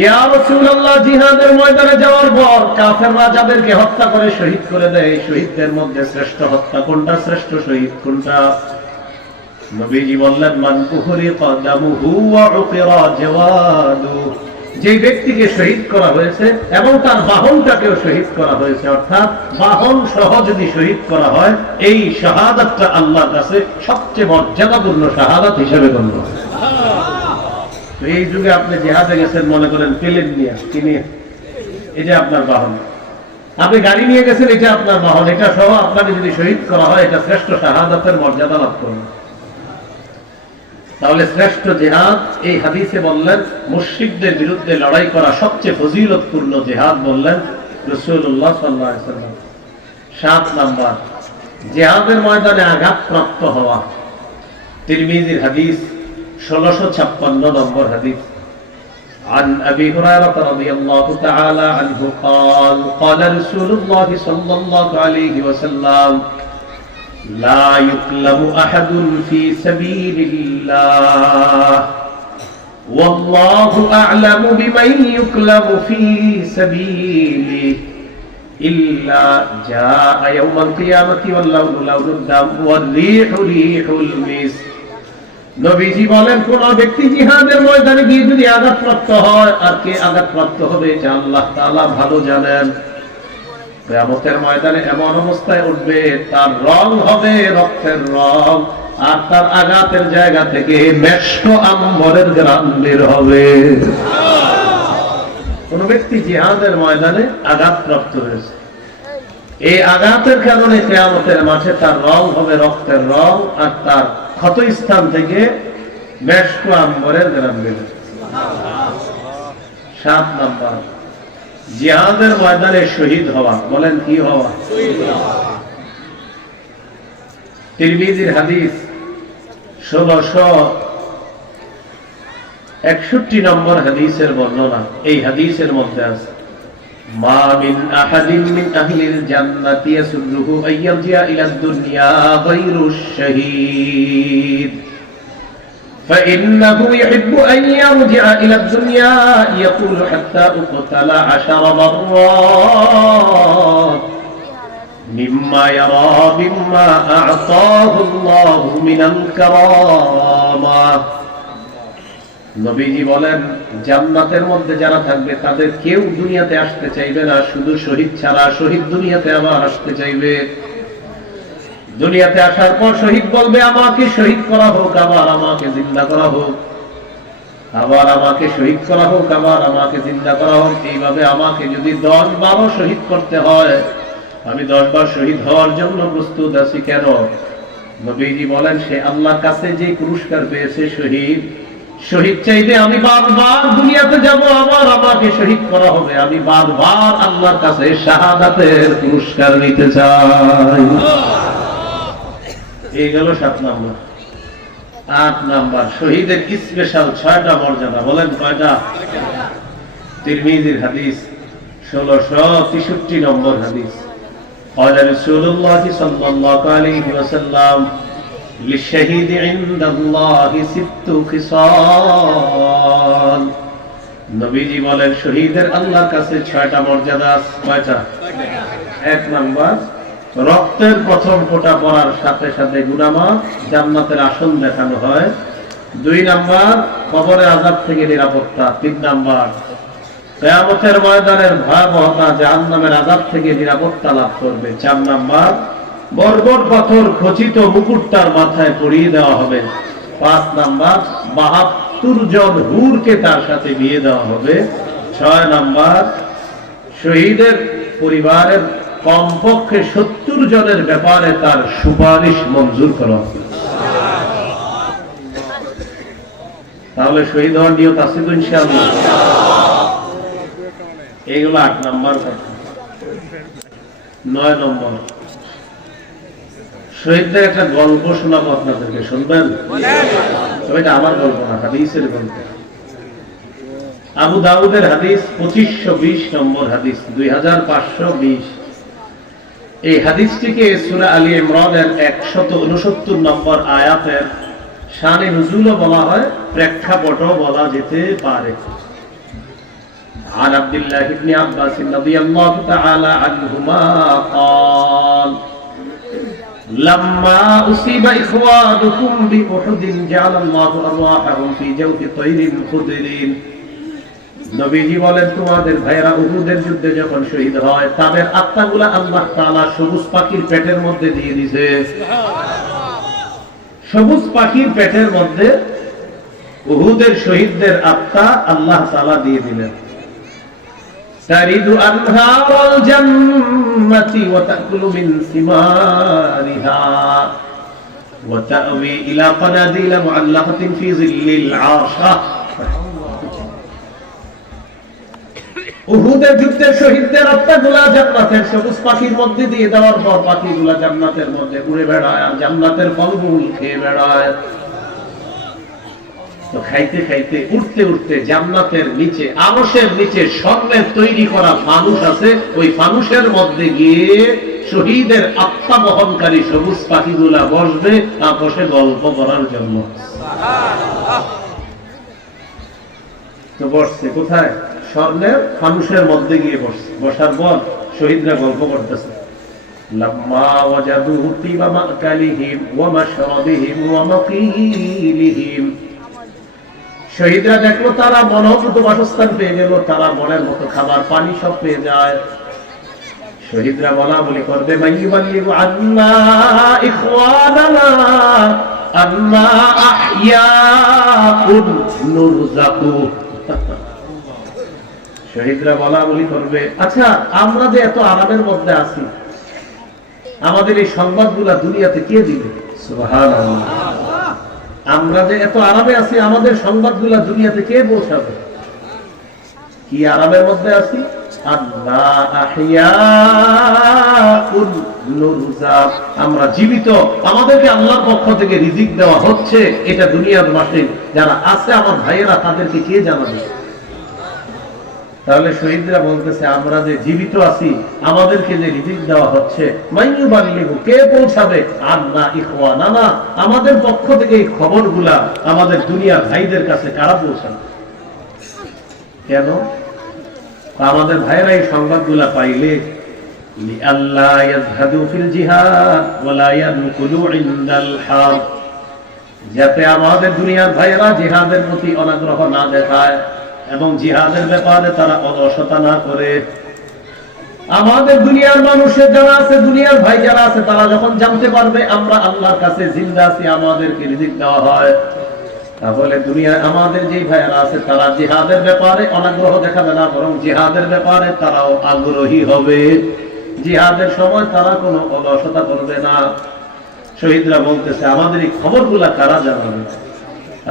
ইয়া রাসূলুল্লাহ, জিহাদের ময়দানে যাওয়ার পর কাফেররা যাদেরকে হত্যা করে শহীদ করে দেয়, শহীদদের মধ্যে শ্রেষ্ঠ হত্যা কোনটা, শ্রেষ্ঠ শহীদ কোনটা? নবীজি বললেন, মান উহরিকা দামুহু ওয়া উকিরা জাওয়াদু, যে ব্যক্তিকে শহীদ করা হয়েছে এবং তার বাহনটাকেও শহীদ করা হয়েছে, অর্থাৎ বাহন সহ যদি শহীদ করা হয়, এই শাহাদাতটা আল্লাহর কাছে সবচেয়ে মর্যাদাপূর্ণ শাহাদাত হিসেবে গণ্য হয়। এই যুগে আপনি জিহাদে গেছেন, মনে করেন প্লেন নিয়ে কিনে, এটা আপনার বাহন। আপনি গাড়ি নিয়ে গেছেন, এটা আপনার বাহন। এটা সহ আপনাকে যদি শহীদ করা হয়, এটা শ্রেষ্ঠ শাহাদাতের মর্যাদা লাভ করবে। তাহলে শ্রেষ্ঠ জিহাদ, এই হাদিসে বললেন, মুশরিকদের বিরুদ্ধে লড়াই করা সবচেয়ে ফজিলতপূর্ণ জিহাদ বললেন রাসূলুল্লাহ সাল্লাল্লাহু আলাইহি ওয়াসাল্লাম। 7 নাম্বার, জিহাদের ময়দানে আঘাতপ্রাপ্ত হওয়া। তিরমিজির হাদিস, 1656 নম্বর হাদিস। عن أبي هريرة رضي الله تعالى عنه قال قال رسول الله صلى الله عليه وسلم لا يكلم أحد في سبيل الله والله أعلم بمن يكلم في سبيله إلا جاء يوم القيامة واللون لون الدم والريح ريح المسك নবীজি বলেন কোন ব্যক্তি জিহাদের ময়দানে গিয়ে যদি আঘাতপ্রাপ্ত হয়, আর কে আঘাতপ্রাপ্ত হবে এটা আল্লাহ তাআলা ভালো জানেন। কিয়ামতের ময়দানে এমন অবস্থায় উঠবে তার রং হবে রক্তের রং, আর তার আঘাতের জায়গা থেকে মেশক আম্বরের ঘ্রাণ বের হবে। কোন ব্যক্তি জিহাদের ময়দানে আঘাতপ্রাপ্ত হয়েছে, এই আঘাতের কারণে কিয়ামতের মাঠে তার রং হবে রক্তের রং, আর তার ক্ষত স্থান থেকে মেশক আম্বরের ঘ্রাণ বের হবে। 7 নাম্বার জিহাদের ময়দানে শহীদ হওয়া। বলেন কি হওয়া? তিরমিজির হাদিস 1661 নম্বর হাদিসের বর্ণনা। এই হাদিসের মধ্যে আছে মা মিন আহাদিন মিন আহলিল জান্নাতি ইয়াসুরুহু আইয়ারজিআ ইলা দুনিয়া গায়রুশ শাহীদ فإنه يحب أن يرجع إلى الدنيا يقول حتى أقتل 10 مرات مما يرى مما أعطاه الله من الكرامة। নবীজি বলেন জান্নাতের মধ্যে যারা থাকবে তাদের কেউ দুনিয়াতে আসতে চাইবে না, শুধু শহীদ ছাড়া। শহীদ দুনিয়াতে আবার আসতে চাইবে। দুনিয়াতে আসার পর শহীদ বলবে আমাকে শহীদ করা হোক, আবার আমাকে জিন্দা করা হোক, আবার আমাকে শহীদ করা হোক, আবার আমাকে জিন্দা করা হোক। এইভাবে আমাকে যদি 10-12 শহীদ করতে হয়, আমি 10 বার শহীদ হওয়ার জন্য প্রস্তুত আছি। কেন? নবীজি বলেন সে আল্লাহর কাছে যে পুরস্কার পেয়েছে শহীদ, শহীদ চাইবে আমি বারবার দুনিয়াতে যাব, আবার আমাকে শহীদ করা হবে, আমি বারবার আল্লাহর কাছে শাহাদাতের পুরস্কার নিতে চাই। এই গেল 7 নাম্বার। 8 নাম্বার শহীদের স্পেশাল 6টা মর্যাদা। বলেন কয়টা? তিরমিজির হাদিস 1663 নম্বর হাদিস। قال رسول الله صلى الله عليه وسلم للشهيد عند الله 6 خصال। নবীজি বলেন শহীদের আল্লাহর কাছে 6টা মর্যাদা। কয়টা? 1 নাম্বার রক্তের প্রথম ফোঁটা পড়ার সাথে সাথে গুনাহমাফ, জান্নাতের আসন দেখানো হয়। 2 নাম্বার কবরের আযাব থেকে নিরাপত্তা। 3 নাম্বার কিয়ামতের ময়দানের ভয়াবহতা, জাহান্নামের আযাব থেকে নিরাপত্তা লাভ করবে। 4 নাম্বার বর্বর পাথর খচিত মুকুট তার মাথায় পরিয়ে দেওয়া হবে। 5 নাম্বার 72 জন হুরকে তার সাথে বিয়ে দেওয়া হবে। 6 নাম্বার শহীদের পরিবারের কমপক্ষে 70 জনের ব্যাপারে তার সুপারিশ মঞ্জুর করা হবে। তাহলে শহীদ হওয়ার নিয়ত আছে তো ইনশাআল্লাহ। এইগুলো 8 নাম্বার কথা। 9 নম্বর শহীদদের একটা গল্প শোনাবো আপনাদেরকে, শুনবেন? এটা আমার গল্প না, হাদিসের গল্প। আবু দাউদের হাদিস 2520 নম্বর হাদিস, 2520। এই হাদিসটিকে সূরা আলী ইমরানের 169 নম্বর আয়াতের শানে নুজুলও বলা হয়, প্রেক্ষাপটও বলা যেতে পারে। عن عبد الله بن عباس رضي الله تعالى عنهما قال لما أصيب إخوانكم بأحد جعل الله أرواحهم في جوف طير خضر। নবীজি বলেন তোমাদের ভাইরা উহুদের যুদ্ধে যখন শহীদ হয় তাদের আত্মাগুলো আল্লাহ তাআলা সবুজ পাখির পেটের মধ্যে দিয়ে দিয়েছে। সবুজ পাখির পেটের মধ্যে উহুদের শহীদদের আত্মা আল্লাহ তাআলা দিয়ে দিলেন। তারিদু আনহারুল জান্নাতি ওয়া তাকুলু মিন সিমারিহা ওয়া তা'ওয়ি ইলা কানাদিল মুআল্লাকাতিন ফি যিল্লিল আরশা। উহুদের যুদ্ধে শহীদদের আত্মাগুলা জান্নাতের সবুজ পাখির মধ্যে দিয়ে দেওয়ার পর পাখিগুলা জান্নাতের মধ্যে উড়ে বেড়ায় আর জান্নাতের ফলমূল খেয়ে বেড়ায়। তো খাইতে খাইতে উঠতে উঠতে জান্নাতের নিচে আরশের নিচে স্বর্ণের তৈরি করা ফানুস আছে, ওই ফানুসের মধ্যে গিয়ে শহীদের আত্মা বহনকারী সবুজ পাখিগুলা বসবে আপসে গল্প করার জন্য। তো বসছে কোথায়? স্বর্ণের ফানুসের মধ্যে গিয়ে বসছে। বসার পর শহীদরা গল্প করতেছে। লাম্মা ওয়াজাদু তিবা মাকালিহিম ওয়া মাশরাবিহিম ওয়া মাকিলিহিম। শহীদরা দেখলো তারা মনোভূত বাসস্থান পেয়ে গেল, তারা মনের মতো খাবার পানি সব পেয়ে যায়। শহীদরা বলা বলি করবে মাইয়ুবাল্লিগু আন্না ইখওয়ানানা আন্না আহইয়াকুন নুরযাকু। শহীদরা বলা বলি করবে, আচ্ছা আমরা যে এত আরামের মধ্যে আছি, আমাদের এই সংবাদগুলা দুনিয়াতে কে দিবে? সুবহানাল্লাহ। আমরা যে এত আরামে আছি, আমাদের সংবাদগুলা দুনিয়াতে কে পৌঁছাবে? কি আরামের মধ্যে আছি? আমরা জীবিত, আমাদেরকে আল্লাহর পক্ষ থেকে রিজিক দেওয়া হচ্ছে, এটা দুনিয়ার মাসে যারা আছে আমার ভাইয়েরা তাদেরকে কে জানাবে? তাহলে শহীদরা বলতেছে আমরা যে জীবিত আছি, আমাদেরকে যে রিজিক দেওয়া হচ্ছে, মাইয়ুবাল্লিগু কে পৌঁছাবে? আন্না ইখওয়ানানা, আমাদের পক্ষ থেকে এই খবরগুলা আমাদের দুনিয়ার ভাইদের কাছে কারা পৌঁছাবে? কেন? আমাদের ভাইরা এই সংবাদগুলা পাইলে লিআল্লা ইয়াযহাদু ফিল জিহাদ ওয়া লা ইয়ানকুলু ইনদাল হারব, যাতে আমাদের দুনিয়ার ভাইরা জিহাদের প্রতি অনাগ্রহ না দেখায় এবং জিহাদের ব্যাপারে তারা অলসতা না করে। আমাদের দুনিয়ার মানুষের যারা আছে, দুনিয়ার ভাই যারা আছে, তারা যখন জানতে পারবে আমরা আল্লাহর কাছে জিন্দা আছি, আমাদেরকে রিজিক দেওয়া হয়, তাহলে দুনিয়ায় আমাদের যে ভাইরা আছে তারা জিহাদের ব্যাপারে অনাগ্রহ দেখাবে না, বরং জিহাদের ব্যাপারে তারাও আগ্রহী হবে। জিহাদের সময় তারা কোনো অলসতা করবে না। শহীদরা বলতেছে আমাদের এই খবরগুলা কারা জানাবে?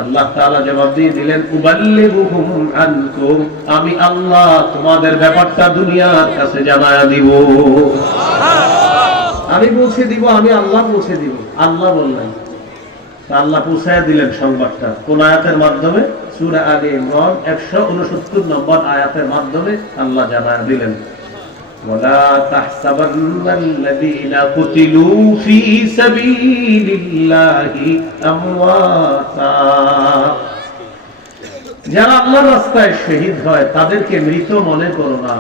আল্লাহ তাআলা জবাব দিয়ে দিলেন, উবাল্লিগুহুম আনকুম, আমি আল্লাহ তোমাদের ব্যাপারটা দুনিয়ার কাছে জানায়া দিব। আমি পৌঁছে দিব, আমি আল্লাহ পৌঁছে দিব। আল্লাহ বললেন, আল্লাহ পৌঁছায়া দিলেন সংবাদটা কোন আয়াতের মাধ্যমে? সূরা আলে ইমরান 169 নম্বর আয়াতের মাধ্যমে আল্লাহ জানায়া দিলেন, ওয়ালা তাহসাবান্নাল্লাযীনা কুতিলু ফী সাবিলিল্লাহি আমওয়াতা, যারা আল্লাহর রাস্তায় শহীদ হয় তাদেরকে মৃত মনে করো না,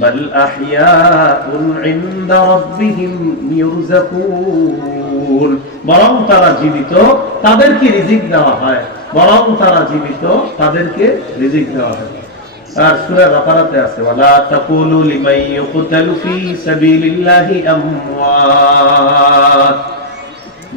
বাল আহইয়াউন ইনদা রাব্বিহিম ইউরযাকুন, বরং তারা জীবিত, তাদেরকে রিজিক দেওয়া হয়, বরং তারা জীবিত, তাদেরকে রিজিক দেওয়া হয়। আর সূরা বাকারাতে আছে, ওয়ালা তাকুলু লিমান ইউকতালু ফী সাবিলিল্লাহি আমওয়াত,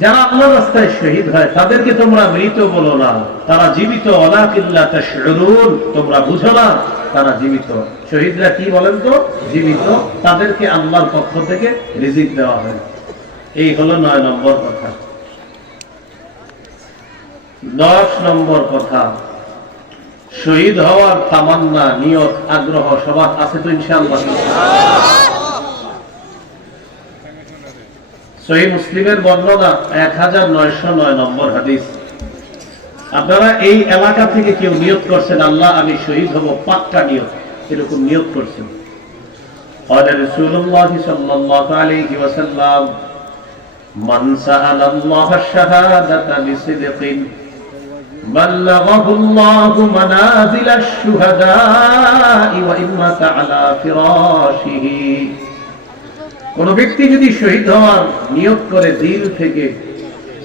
যারা আল্লাহর রাস্তায় শহীদ হয় তাদেরকে তোমরা মৃত বলো না, তারা জীবিত। ওয়ালাকিল্লা তাশউরুন, তোমরা বুঝো না তারা জীবিত। শহীদরা কি বলেন তো? জীবিত, তাদেরকে আল্লাহর পক্ষ থেকে রিজিক দেওয়া হয়। এই হলো 9 নম্বর কথা। 10 নম্বর কথা, শহীদ হওয়ার তামান্না, নিয়ত, আগ্রহ সবার আছে তো ইনশাআল্লাহ? সহিহ মুসলিমের বর্ণনা 1909 নম্বর হাদিস। আপনারা এই এলাকা থেকে কেউ নিয়ত করছেন আল্লাহ আমি শহীদ হব, পাক্কা নিয়ত, এরকম নিয়ত করছেন। قال رسول الله صلى الله عليه وسلم من سأل الله الشهادة بصدق بلغه الله منازل الشهداء وإن مات على فراشه। কোন ব্যক্তি যদি শহীদ হওয়ার নিয়ত করে দিল থেকে,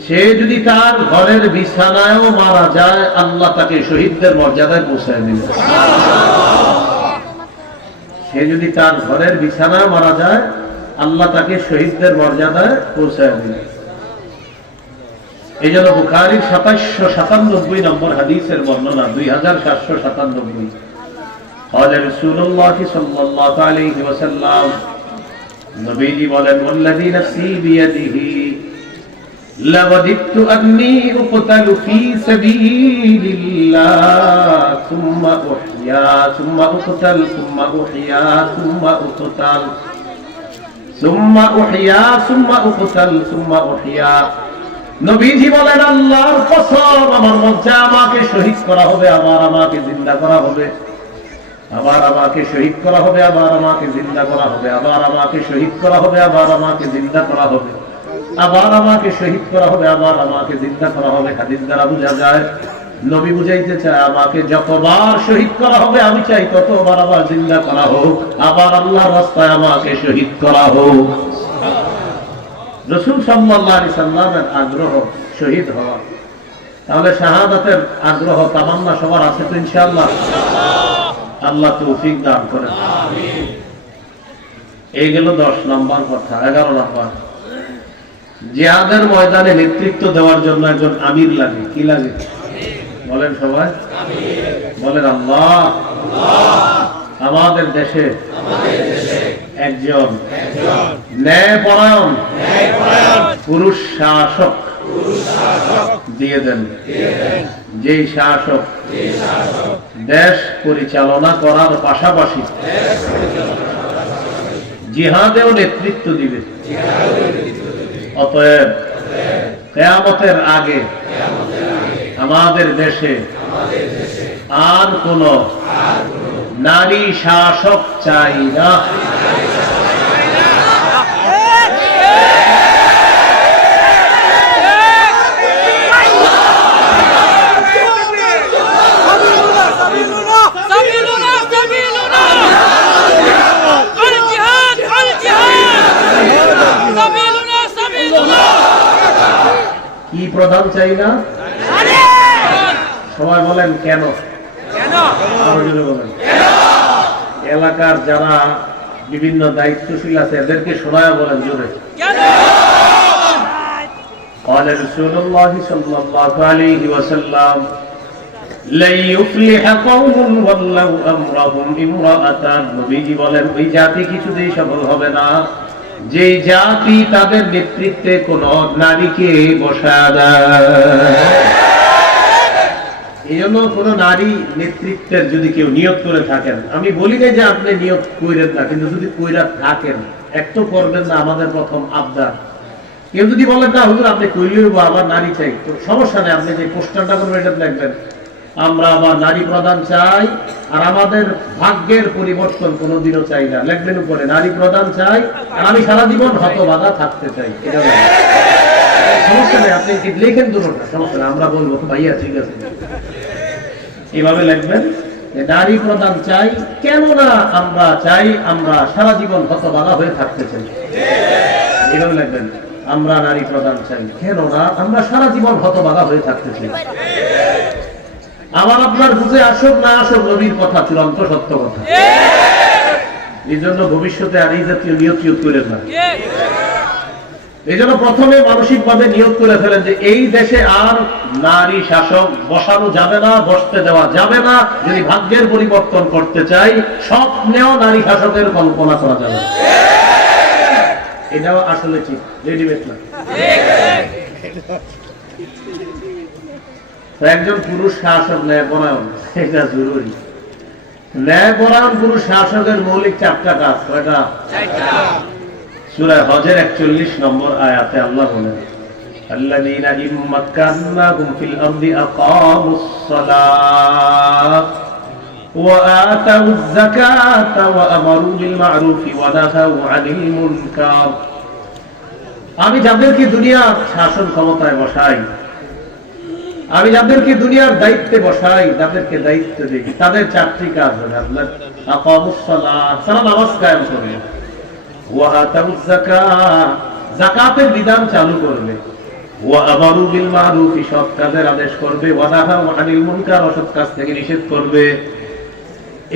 সে যদি তার ঘরের বিছানায়ও মারা যায়, আল্লাহ তাকে শহীদদের মর্যাদায় পৌঁছায় দিল। সে যদি তার ঘরের বিছানায় মারা যায়, আল্লাহ তাকে শহীদদের মর্যাদায় পৌঁছায় দিল। এই জন্য বুখারীর 2797 নম্বর হাদিসের বর্ণনা, 2797। قال رسول الله صلى الله عليه وسلم, নবীজি বলেন, ওয়াল্লাযী নাফসি বিয়াদিহি লাওয়াদিতু আন্নী উকতালু ফী সাবিলিল্লাহ সুম্মা উহইয়া সুম্মা উকতাল সুম্মা উহইয়া সুম্মা উকতাল সুম্মা উহইয়া সুম্মা উকতাল সুম্মা উহইয়া নবীজি বলেন আল্লাহর কসম আমার মধ্যে আমাকে শহীদ করা হবে, আবার আমাকে জিন্দা করা হবে, আবার আমাকে শহীদ করা হবে, আবার আমাকে জিন্দা করা হবে, আবার আমাকে শহীদ করা হবে, আবার আমাকে জিন্দা করা হবে, আবার আমাকে শহীদ করা হবে, আবার আমাকে জিন্দা করা হবে। হাদিস দ্বারা বোঝা যায় নবী বুঝাইতে চায় আমাকে যতবার শহীদ করা হবে আমি চাই ততবার আবার জিন্দা করা হোক, আবার আল্লাহর রাস্তায় আমাকে শহীদ করা হোক। রাসূল সাল্লাল্লাহু আলাইহি সাল্লামের আগ্রহ শহীদ হওয়া, তাহলে শাহাদাতের আগ্রহ তামান্না সবার আছে তো ইনশাআল্লাহ? আল্লাহ তৌফিক দান করেন, আমিন। এই গেল 10 নম্বর কথা। 11 নম্বর, জিহাদের ময়দানে নেতৃত্ব দেওয়ার জন্য একজন আমির লাগে। কি লাগে বলেন সবাই? বলেন আল্লাহ। আমাদের দেশে একজন ন্যায়পরায়ণ পুরুষ শাসক দিয়ে দেন, যেই শাসক দেশ পরিচালনা করার পাশাপাশি জিহাদেও নেতৃত্ব দিবে। অতএব কিয়ামতের আগে আমাদের দেশে আর কোন নারী শাসক চাই না। কি প্রধান চাই না? সবাই বলেন কেন? বলেন এলাকার যারা বিভিন্ন দায়িত্বশীল আছে এদেরকে শোনায় বলেন জোরে। قال رسول الله صلى الله عليه وسلم لا يفلح قوم ولو امرهم امرأة। নবীজি বলেন ওই জাতি কিছুতেই সফল হবে না যে জাতি তাদের নেতৃত্বে কোন নারীকে বসায় দেয়। এই জন্য কোন নারী নেতৃত্বের যদি কেউ নিয়ত করে থাকেন, আমি বলি না যে আপনি নিয়ত কইরেন না, কিন্তু যদি কইরা থাকেন একটু করবেন না। আমাদের প্রথম আবদার, কেউ যদি বলেন না হুজুর আপনি কইলেও আবার নারী চাই, তো সমস্যা নেই, আপনি যে পোস্টারটা করবেন এটা লিখবেন আমরা আবার নারী প্রধান চাই, আর আমাদের ভাগ্যের পরিবর্তন কোনোদিনও চাই না। লিখবেন উপরে নারী প্রধান চাই, আর আমি সারা জীবন হতবাগা থাকতে চাই। এটা সমস্যা নেই, আপনি লিখেন দুটোটা, সমস্যা নেই, আমরা বলবো ভাইয়া ঠিক আছে। এইভাবে লিখবেন নারী প্রধান চাই, কেননা আমরা চাই আমরা সারা জীবন হতবাগা হয়ে থাকতে চাই। এইভাবে লিখবেন আমরা নারী প্রধান চাই, কেননা আমরা সারা জীবন হতবাগা হয়ে থাকতে চাই। আমার আপনার বুঝে আসুক না আসুক, নবীর কথা চূড়ান্ত সত্য কথা। এই জন্য ভবিষ্যতে আর এই জাতীয় নিয়ত করেন না। এই জন্য প্রথমে মানসিক ভাবে নিয়ত করে ফেলেন যে এই দেশে আর নারী শাসক বসানো যাবে না, বসতে দেওয়া যাবে না। যদি ভাগ্যের পরিবর্তন করতে চাই, স্বপ্নেও নারী শাসকের কল্পনা করা যাবে না। এটাও আসলে ঠিক, রেডিমেড না। একজন পুরুষ শাসক ন্যায়পরায়ণ, এটা জরুরি। ন্যায়পরায়ণ পুরুষ শাসকের মৌলিক 4টা কাজ। কয়টা? 4টা। সূরা হজের 41 নম্বর আয়াতে আল্লাহ বলেন আল্লাযীনা ইম্মাক্কান্নাহুম ফিল আরদি আকামুস সালাত ওয়া আতাউয যাকাতা ওয়া আমারু বিল মা'রুফি ওয়া নাহাউ আনিল মুনকার। আমি যাদেরকে দুনিয়ার শাসন ক্ষমতায় বসাই, আমি যাদেরকে দুনিয়ার দায়িত্বে বসাই, যাদেরকে দায়িত্ব দিই, তাদের 4টি কাজ হবে। আল্লাহ আকামুস সালাত, সালাত নামাজ কায়েম করবে, ওয়া আতাউয যাকাত, যাকাতের বিধান চালু করবে, ওয়া আমারু বিল মা'রুফ, সৎ কাজের আদেশ করবে, ওয়া নাহাউ আনিল মুনকার, অসৎ কাজ থেকে নিষেধ করবে।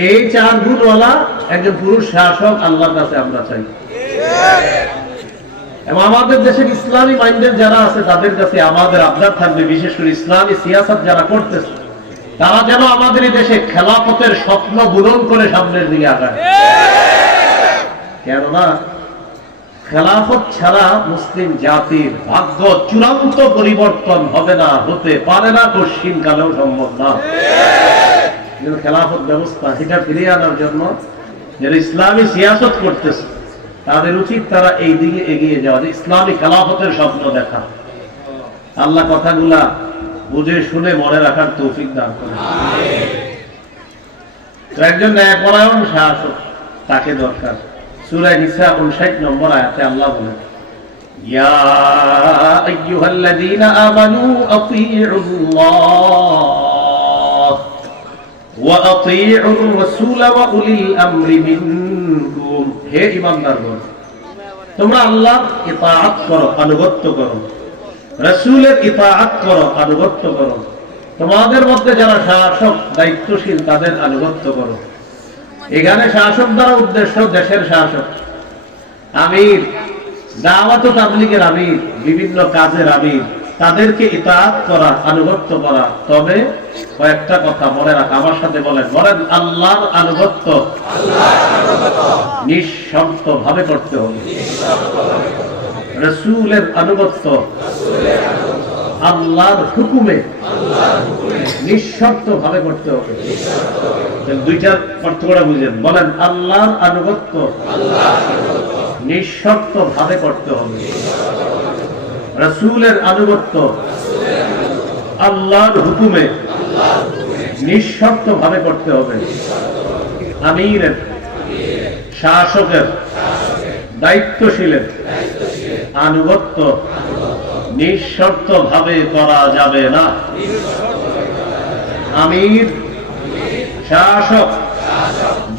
এই 4 গুণওয়ালা একজন পুরুষ শাসক আল্লাহর কাছে আমরা চাই। এবং আমাদের দেশের ইসলামী মাইন্ডের যারা আছে তাদের কাছে আমাদের আবদার থাকবে, বিশেষ করে ইসলামী সিয়াসত যারা করতেছে তারা যেন আমাদের এই দেশে খেলাফতের স্বপ্ন পূরণ করে সামনের দিকে আগায়। কেননা খেলাফত ছাড়া মুসলিম জাতির ভাগ্য চূড়ান্ত পরিবর্তন হবে না, হতে পারে না, কঠিন কালেও সম্ভব না। খেলাফত ব্যবস্থা সেটা ফিরিয়ে আনার জন্য যারা ইসলামী সিয়াসত করতেছে তাদের উচিত তারা এই দিকে এগিয়ে যাওয়া, ইসলামী খেলাফতের স্বপ্ন দেখা। আল্লাহ কথাগুলা বুঝে শুনে মনে রাখার তৌফিক দান করেন। তো একজন ন্যায়পরায়ণ শাসক তাকে দরকার। সূরা নিসা 59 নম্বর আয়াতে আল্লাহ বলেন, ইয়া আইয়ুহাল্লাযীনা আমানু আতিউল্লাহ ওয়া আতিউর রাসূল ওয়া উলিল আমরি মিনকুম। হে ঈমানদারগণ, তোমরা আল্লাহর ইতাআত করো, আনুগত্য করো, রাসূলের ইতাআত করো, আনুগত্য করো, তোমাদের মধ্যে যারা শাসক দায়িত্বশীল তাদের আনুগত্য করো। এখানে শাসক দ্বারা উদ্দেশ্য দেশের শাসক, আমির, দাওয়াত ও তাবলীগের আমির, বিভিন্ন কাজের আমির, তাদেরকে ইতাআত করা, আনুগত্য করা। তবে কয়েকটা কথা মনে রাখা, আমার সাথে বলেন, আল্লাহর আনুগত্য নিঃশর্ত ভাবে করতে হবে। রাসূলের আনুগত্য আল্লাহর হুকুমে নিঃশর্ত ভাবে করতে হবে। দুইটার পার্থক্যটা বুঝেন। বলেন, আল্লাহর আনুগত্য নিঃশর্ত ভাবে করতে হবে, রাসূলের আনুগত্য আল্লাহর হুকুমে নিঃশর্ত ভাবে করতে হবে। আমিরের, শাসকের, দায়িত্বশীলের আনুগত্য নিঃশর্ত ভাবে করা যাবে না। আমির, শাসক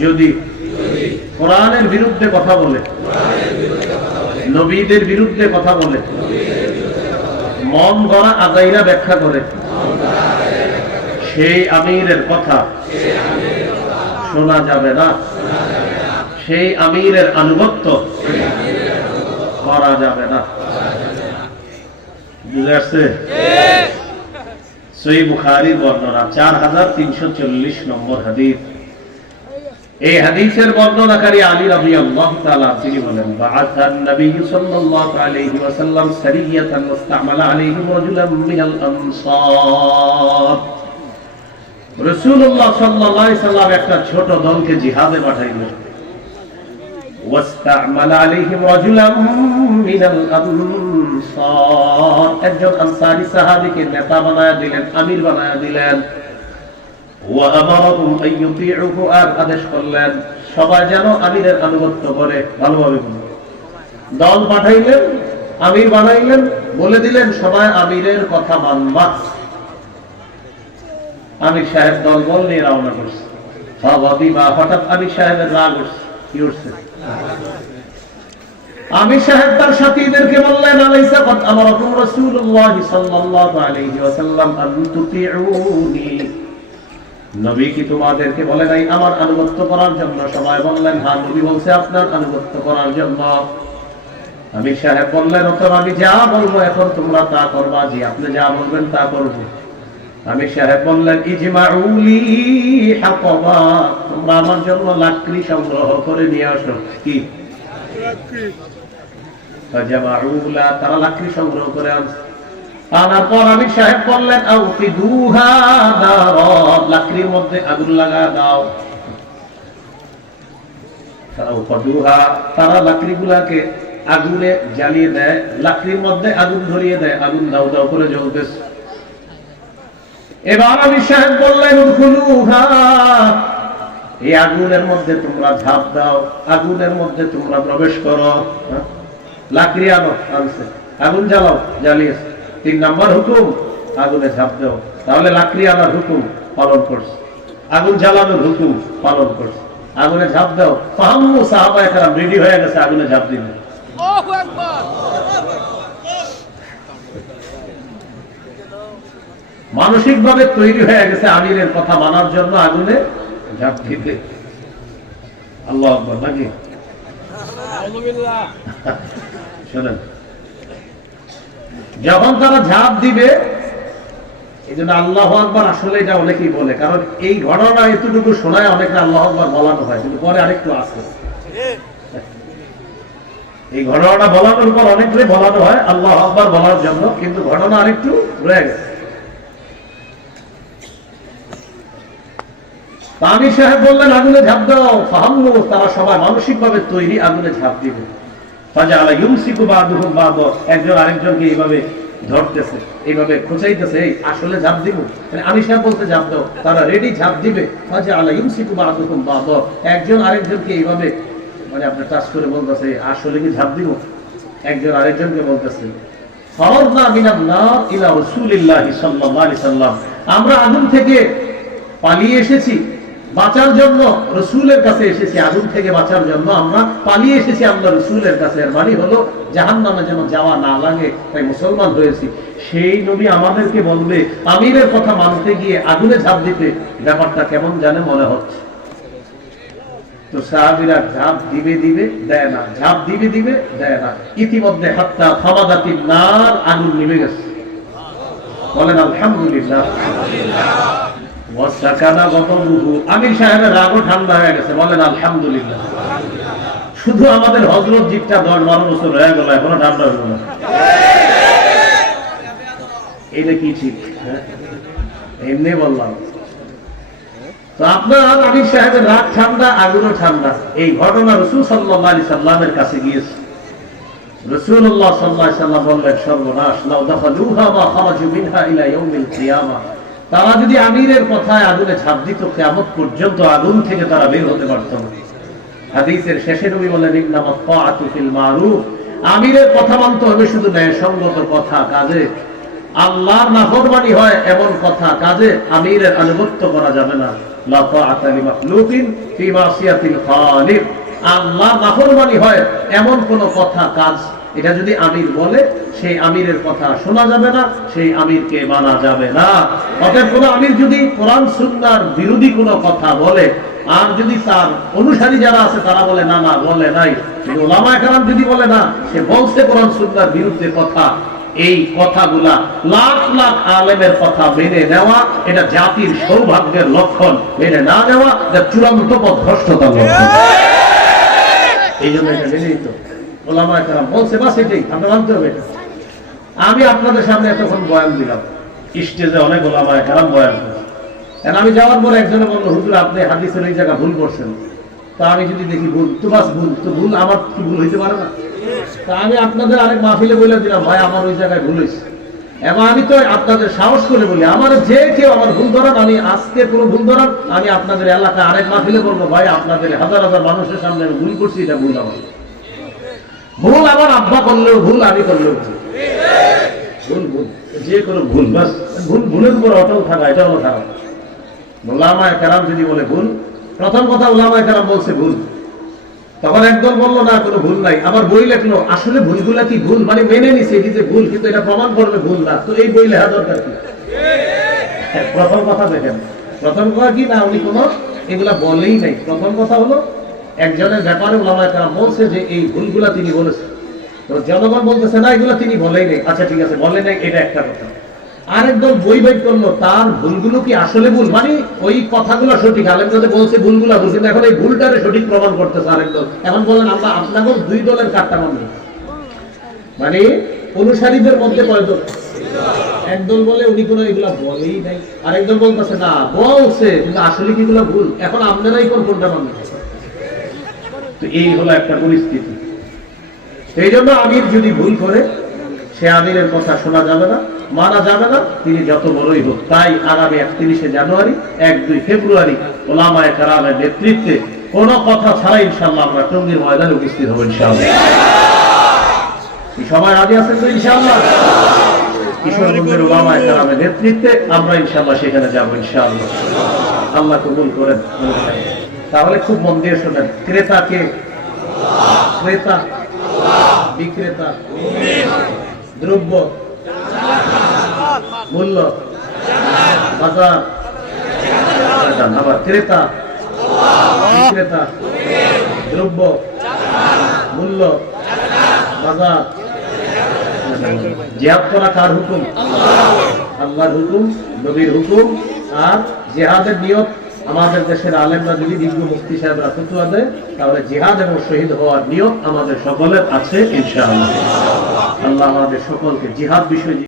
যদি কোরআনের বিরুদ্ধে কথা বলে, নবীদের বিরুদ্ধে কথা বলে, মন গড়া আদাইরা ব্যাখ্যা করে, সেই আমিরের কথা শোনা যাবে না, সেই আমিরের আনুগত্য করা যাবে না। বুঝে আসছে? সহিহ বুখারীর বর্ণনা 4340 নম্বর হাদিস। এই হাদিসের বর্ণনাকারী আলী রাদিয়াল্লাহু তাআলা তিনি বলেন, বাআসান নবী সাল্লাল্লাহু আলাইহি ওয়াসাল্লাম সারিয়াতান মুস্তামালা আলাইহিম রাজুলাম মিনাল আনসার। রাসূলুল্লাহ সাল্লাল্লাহু আলাইহি ওয়াসাল্লাম একটা ছোট দলকে জিহাদে পাঠাইলেন। ওয়াস্তামালা আলাইহিম রাজুলাম মিনাল আনসার, একজন আনসারী সাহাবীকে নেতা বানায়া দিলেন, আমির বানায়া দিলেন। ওয়া আমারুহুম আন ইউতিউহু, আর আদেশ করলেন সবাই যেন আমিরের আনুগত্য করে। ভালোভাবে বলুন, দল পাঠাইলেন, আমির বানাইলেন, বলে দিলেন সবাই আমিরের কথা মানবা। আমির সাহেব দল বল নিয়ে রওনা করছে। হঠাৎ আমির সাহেবের রাগ উঠছে। আমির সাহেব তার সাথীদেরকে বললেন, আলাইসা কদ আমারাকুম রাসূলুল্লাহ সাল্লাল্লাহু আলাইহি ওয়াসাল্লাম আন তুতিউনি, নবী কি তোমাদেরকে বলে নাই আমার আনুগত্য করার জন্য? সবাই বললেন, হ্যাঁ, নবী বলছে আপনার আনুগত্য করার জন্য। আমির সাহেব বললেন, অতএব আমি যা বলবো এখন তোমরা তা করবা। জি, আপনি যা বলবেন তা করব। আমির সাহেব বললেন, ইজমাউলি হাতাবা, তোমরা আমার জন্য লাকড়ি সংগ্রহ করে নিয়ে আসো। কি ফাজামাউলা, তারা লাকড়ি সংগ্রহ করে আনছে। আনার পর আমির সাহেব বললেন, আউকিদুহা নারা, লাকড়ির মধ্যে আগুন লাগা দাও। তারা লাকড়িগুলাকে আগুনে জ্বালিয়ে দেয়, লাকড়ির মধ্যে আগুন ধরিয়ে দেয়, আগুন দাও দাও করে জ্বলতেছে। এবার আমির সাহেব বললেন, উদখুলুহা, এই আগুনের মধ্যে তোমরা ঝাঁপ দাও, আগুনের মধ্যে তোমরা প্রবেশ করো। লাকড়ি আনো, আনছে, আগুন জ্বালাও, জ্বালিয়েছে। 3 নম্বর হুকুম, আগুনে ঝাঁপ দাও। তাহলে লাকড়ি আনার হুকুম পালন করছে, আগুন জ্বালানোর হুকুম পালন করছে, আগুনে ঝাঁপ দাও। ফাহাম্মু, সাহাবায়ে কেরাম রেডি হয়ে গেছে, আগুনে ঝাঁপ দিলেন। আল্লাহু আকবার। মানসিক ভাবে তৈরি হয়ে গেছে আমিরের কথা মানার জন্য আগুনে ঝাঁপ দিতে। আল্লাহু আকবার। নাকি শোনেন, যখন তারা ঝাঁপ দিবে, এই জন্য আল্লাহু আকবার আসলে এটা অনেকেই বলে, কারণ এই ঘটনা এতটুকু শোনায় অনেকে আল্লাহু আকবার বলানো হয়, কিন্তু পরে আরেকটু আছে। এই ঘটনাটা বলানোর পর অনেকগুলো বলানো হয় আল্লাহু আকবার বলার জন্য, কিন্তু ঘটনা আরেকটু রয়ে গেছে। আমির সাহেব বললেন, আগুনে ঝাঁপ দাও। ফাহাম্মু, তারা সবাই মানসিক ভাবে তৈরি, আগুনে ঝাঁপ দিবে। ফাজাআলা ইউমসিকু বাদুহুম বাদ, একজন আরেকজনকে এইভাবে ধরতেছে, এইভাবে খোঁচাইতেছে, এই আসলে ঝাঁপ দিব, মানে আমি সাহেব বলতে ঝাঁপ দাও, তারা রেডি ঝাঁপ দিবে। একজন আরেকজনকে এইভাবে মানে আপনার টাচ করে বলতেছে আসলে কি ঝাঁপ দিব, একজন আরেকজনকে বলতেছে। আমরা আগুন থেকে পালিয়ে এসেছি বাঁচার জন্য, রসুলের কাছে এসেছি, আগুন থেকে বাঁচার জন্য আমরা পালিয়ে এসেছি আল্লাহ রসুলের কাছে। এর মানে হলো জাহান্নামে যেন যাওয়া না লাগে, তাই মুসলমান হয়েছি। সেই নবী আমাদেরকে বলবে আমিরের কথা মানতে গিয়ে আগুনে ঝাঁপ দিতে, ব্যাপারটা কেমন জানে মনে হচ্ছে। তো সাহাবীরা ঝাঁপ দিবে দেয় না, ঝাঁপ দিবে দেয় না। ইতিমধ্যে হাত্তা ফামাদাতিন নার, আগুন নিভে গেছে। বলেন আলহামদুলিল্লাহ। আমির সাহেবের রাগও ঠান্ডা হয়ে গেছে। বলেন আলহামদুলিল্লাহ। শুধু আমাদের হযরত জিতটা 10-12 বছর হয়ে গেল, এখনো ঠান্ডা হইল না। এটা কি ঠিক? এমনি বললাম তো আপনার আমির সাহেবের রাগ ঠান্ডা, আগুনও ঠান্ডা। এই ঘটনা রাসূল সাল্লাল্লাহু আলাইহি সাল্লামের কাছে গিয়েছে। রাসূলুল্লাহ সাল্লাল্লাহু আলাইহি সাল্লাম বললেন সর্বনাশ, লাউ দাখালুহা মা খারাজু মিনহা ইলা ইয়াউমিল কিয়ামা। তারা যদি আমিরের কথায় আগুনে ঝাঁপ দিত, কিয়ামত পর্যন্ত আগুন থেকে তারা বের হতে পারত না। হাদিসের শেষে নবী বলেন ইন্নামাত তাআতু ফিল মারুফ, আমিরের কথা মানতে হবে শুধু ন্যায়সঙ্গত কথা কাজে। আল্লাহর নাফরমানি হয় এমন কথা কাজে আমিরের আনুগত্য করা যাবে না। লা তাআতা লিমাখলুকিন ফি মাসিয়াতিল খালিক, আল্লাহর নাফরমানি হয় এমন কোন কথা কাজ, এটা যদি আমির বলে সেই আমিরের কথা শোনা যাবে না, সেই আমিরকে মানা যাবে না। অতএব কোন আমির যদি কোরআন সুন্নাহর বিরোধী কোনো কথা বলে, আর যদি তার অনুসারী যারা আছে তারা বলে না না বলে নাই, উলামায়ে কেরাম যদি বলে না সে বলছে কোরআন সুন্নাহর বিরুদ্ধে কথা, এই কথাগুলা লাখ লাখ আলেমের কথা মেনে নেওয়া এটা জাতির সৌভাগ্যের লক্ষণ, মেনে না নেওয়া এটা চূড়ান্ত পথভ্রষ্টতার লক্ষণ। এই জন্য এটা মেনে নিত। ওলামায়ে কেরাম বলছে বাস এটাই আমরা মানতে হবে। আমি আপনাদের সামনে এতক্ষণ বয়ান দিলাম, স্টেজে অনেক ওলামায়ে কেরাম বয়ান করেছে। আমি যাওয়ার পরে একজনে বললো হুজুর আপনি হাদিসের এই জায়গা ভুল করছেন। তা আমি যদি দেখি ভুল তো বাস ভুল, তো ভুল আমার কি ভুল হইতে পারে না? তা আমি আপনাদের আরেক মাহফিলে বলে দিলাম ভাই আমার ওই জায়গায় ভুল হয়েছে, এবং আমি তো আপনাদের সাহস করে বলি আমার যে কেউ আমার ভুল ধরান, আমি আজকে পুরো ভুল ধরান আমি আপনাদের এলাকায় আরেক মাহফিলে বলবো ভাই আপনাদের হাজার হাজার মানুষের সামনে আমি ভুল করছি, এটা ভুল আমার। ভুল আমার আব্বা করলেও ভুল, আমি করলেও ভুল, ভুল ভুল যে কোনো ভুল, বাস ভুল ভুলের উপর অটল থাকা এটা হলো খারাপ। ওলামায়ে কেরাম যদি বলে ভুল, প্রথম কথা ওলামায়ে কেরাম বলছে ভুল, তখন একদল বললো না কোনো ভুল নাই, আবার বই লেখলো আসলে ভুলগুলা কি ভুল, মানে মেনে নিছে এটি যে ভুল, কিন্তু এটা প্রমাণ করবে ভুল না, তো এই বই লেখা দরকার কি? প্রথম কথা দেখেন, প্রথম কথা কি না উনি কোনো এগুলা বলেই নাই। প্রথম কথা হলো একজনের ব্যাপারে ওলামায়ে কেরাম বলছে যে এই ভুলগুলা তিনি বলেছেন, তো জনগণ বলতেছে না এগুলা তিনি বলেই নাই। আচ্ছা ঠিক আছে বলে নাই, এটা একটা কথা। আরেক দল বই বাইট করলো তার ভুলগুলো কি আসলে ভুল, মানে ওই কথাগুলো সঠিক, আলেম যাদের বলছে ভুলগুলা ভুল, কিন্তু এখন এই ভুলটারে সঠিক প্রমাণ করতেছে আরেক দল। এখন বলেন আমরা আপনাকে দুই দলের কাটটা মানব, মানে অনুসারীদের মধ্যে কয় দল? একদল বলে উনি কোনো এগুলা বলেই নাই, আরেক দল বলতেছে না বলছে কিন্তু আসলে কি এগুলা ভুল, এখন আপনারাই কোনটা মানবেন? তো এই হলো একটা পরিস্থিতি। এই জন্য আমির যদি ভুল করে সে আমিরের কথা শোনা যাবে না, মানা যাবে না, তিনি যত বড়ই হোক। তাই আগামী 31শে জানুয়ারি 1-2 ফেব্রুয়ারি ওলামায়ে কেরামের নেতৃত্বে কোন কথা ছাড়া ইনশাআল্লাহ আমরা টঙ্গীর ময়দানে উপস্থিত হব ইনশাআল্লাহ। এই সময় রাজি আছেন তো ইনশাআল্লাহ? কিশোরগঞ্জের ওলামায়ে কেরামের নেতৃত্বে আমরা ইনশাআল্লাহ সেখানে যাব ইনশাআল্লাহ। আল্লাহ কবুল করেন। তাহলে খুব মন দিয়ে শোনেন, ক্রেতাকে ক্রেতা, বিক্রেতা, দ্রব্য, মূল্য, বাজার, আবার ক্রেতা, বিক্রেতা, দ্রব্য, মূল্য, বাজার। জিহাদ করা কার হুকুম? আল্লাহর হুকুম, নবীর হুকুম। আর জিহাদের নিয়ত আমাদের দেশের আলেমরা যদি বিজ্ঞ মুফতি সাহেবরা ফতোয়া দেয়, তাহলে জিহাদ এবং শহীদ হওয়ার নিয়ত আমাদের সকলের আছে ইনশাআল্লাহ। আল্লাহ আমাদের সকলকে জিহাদ বিষয়ে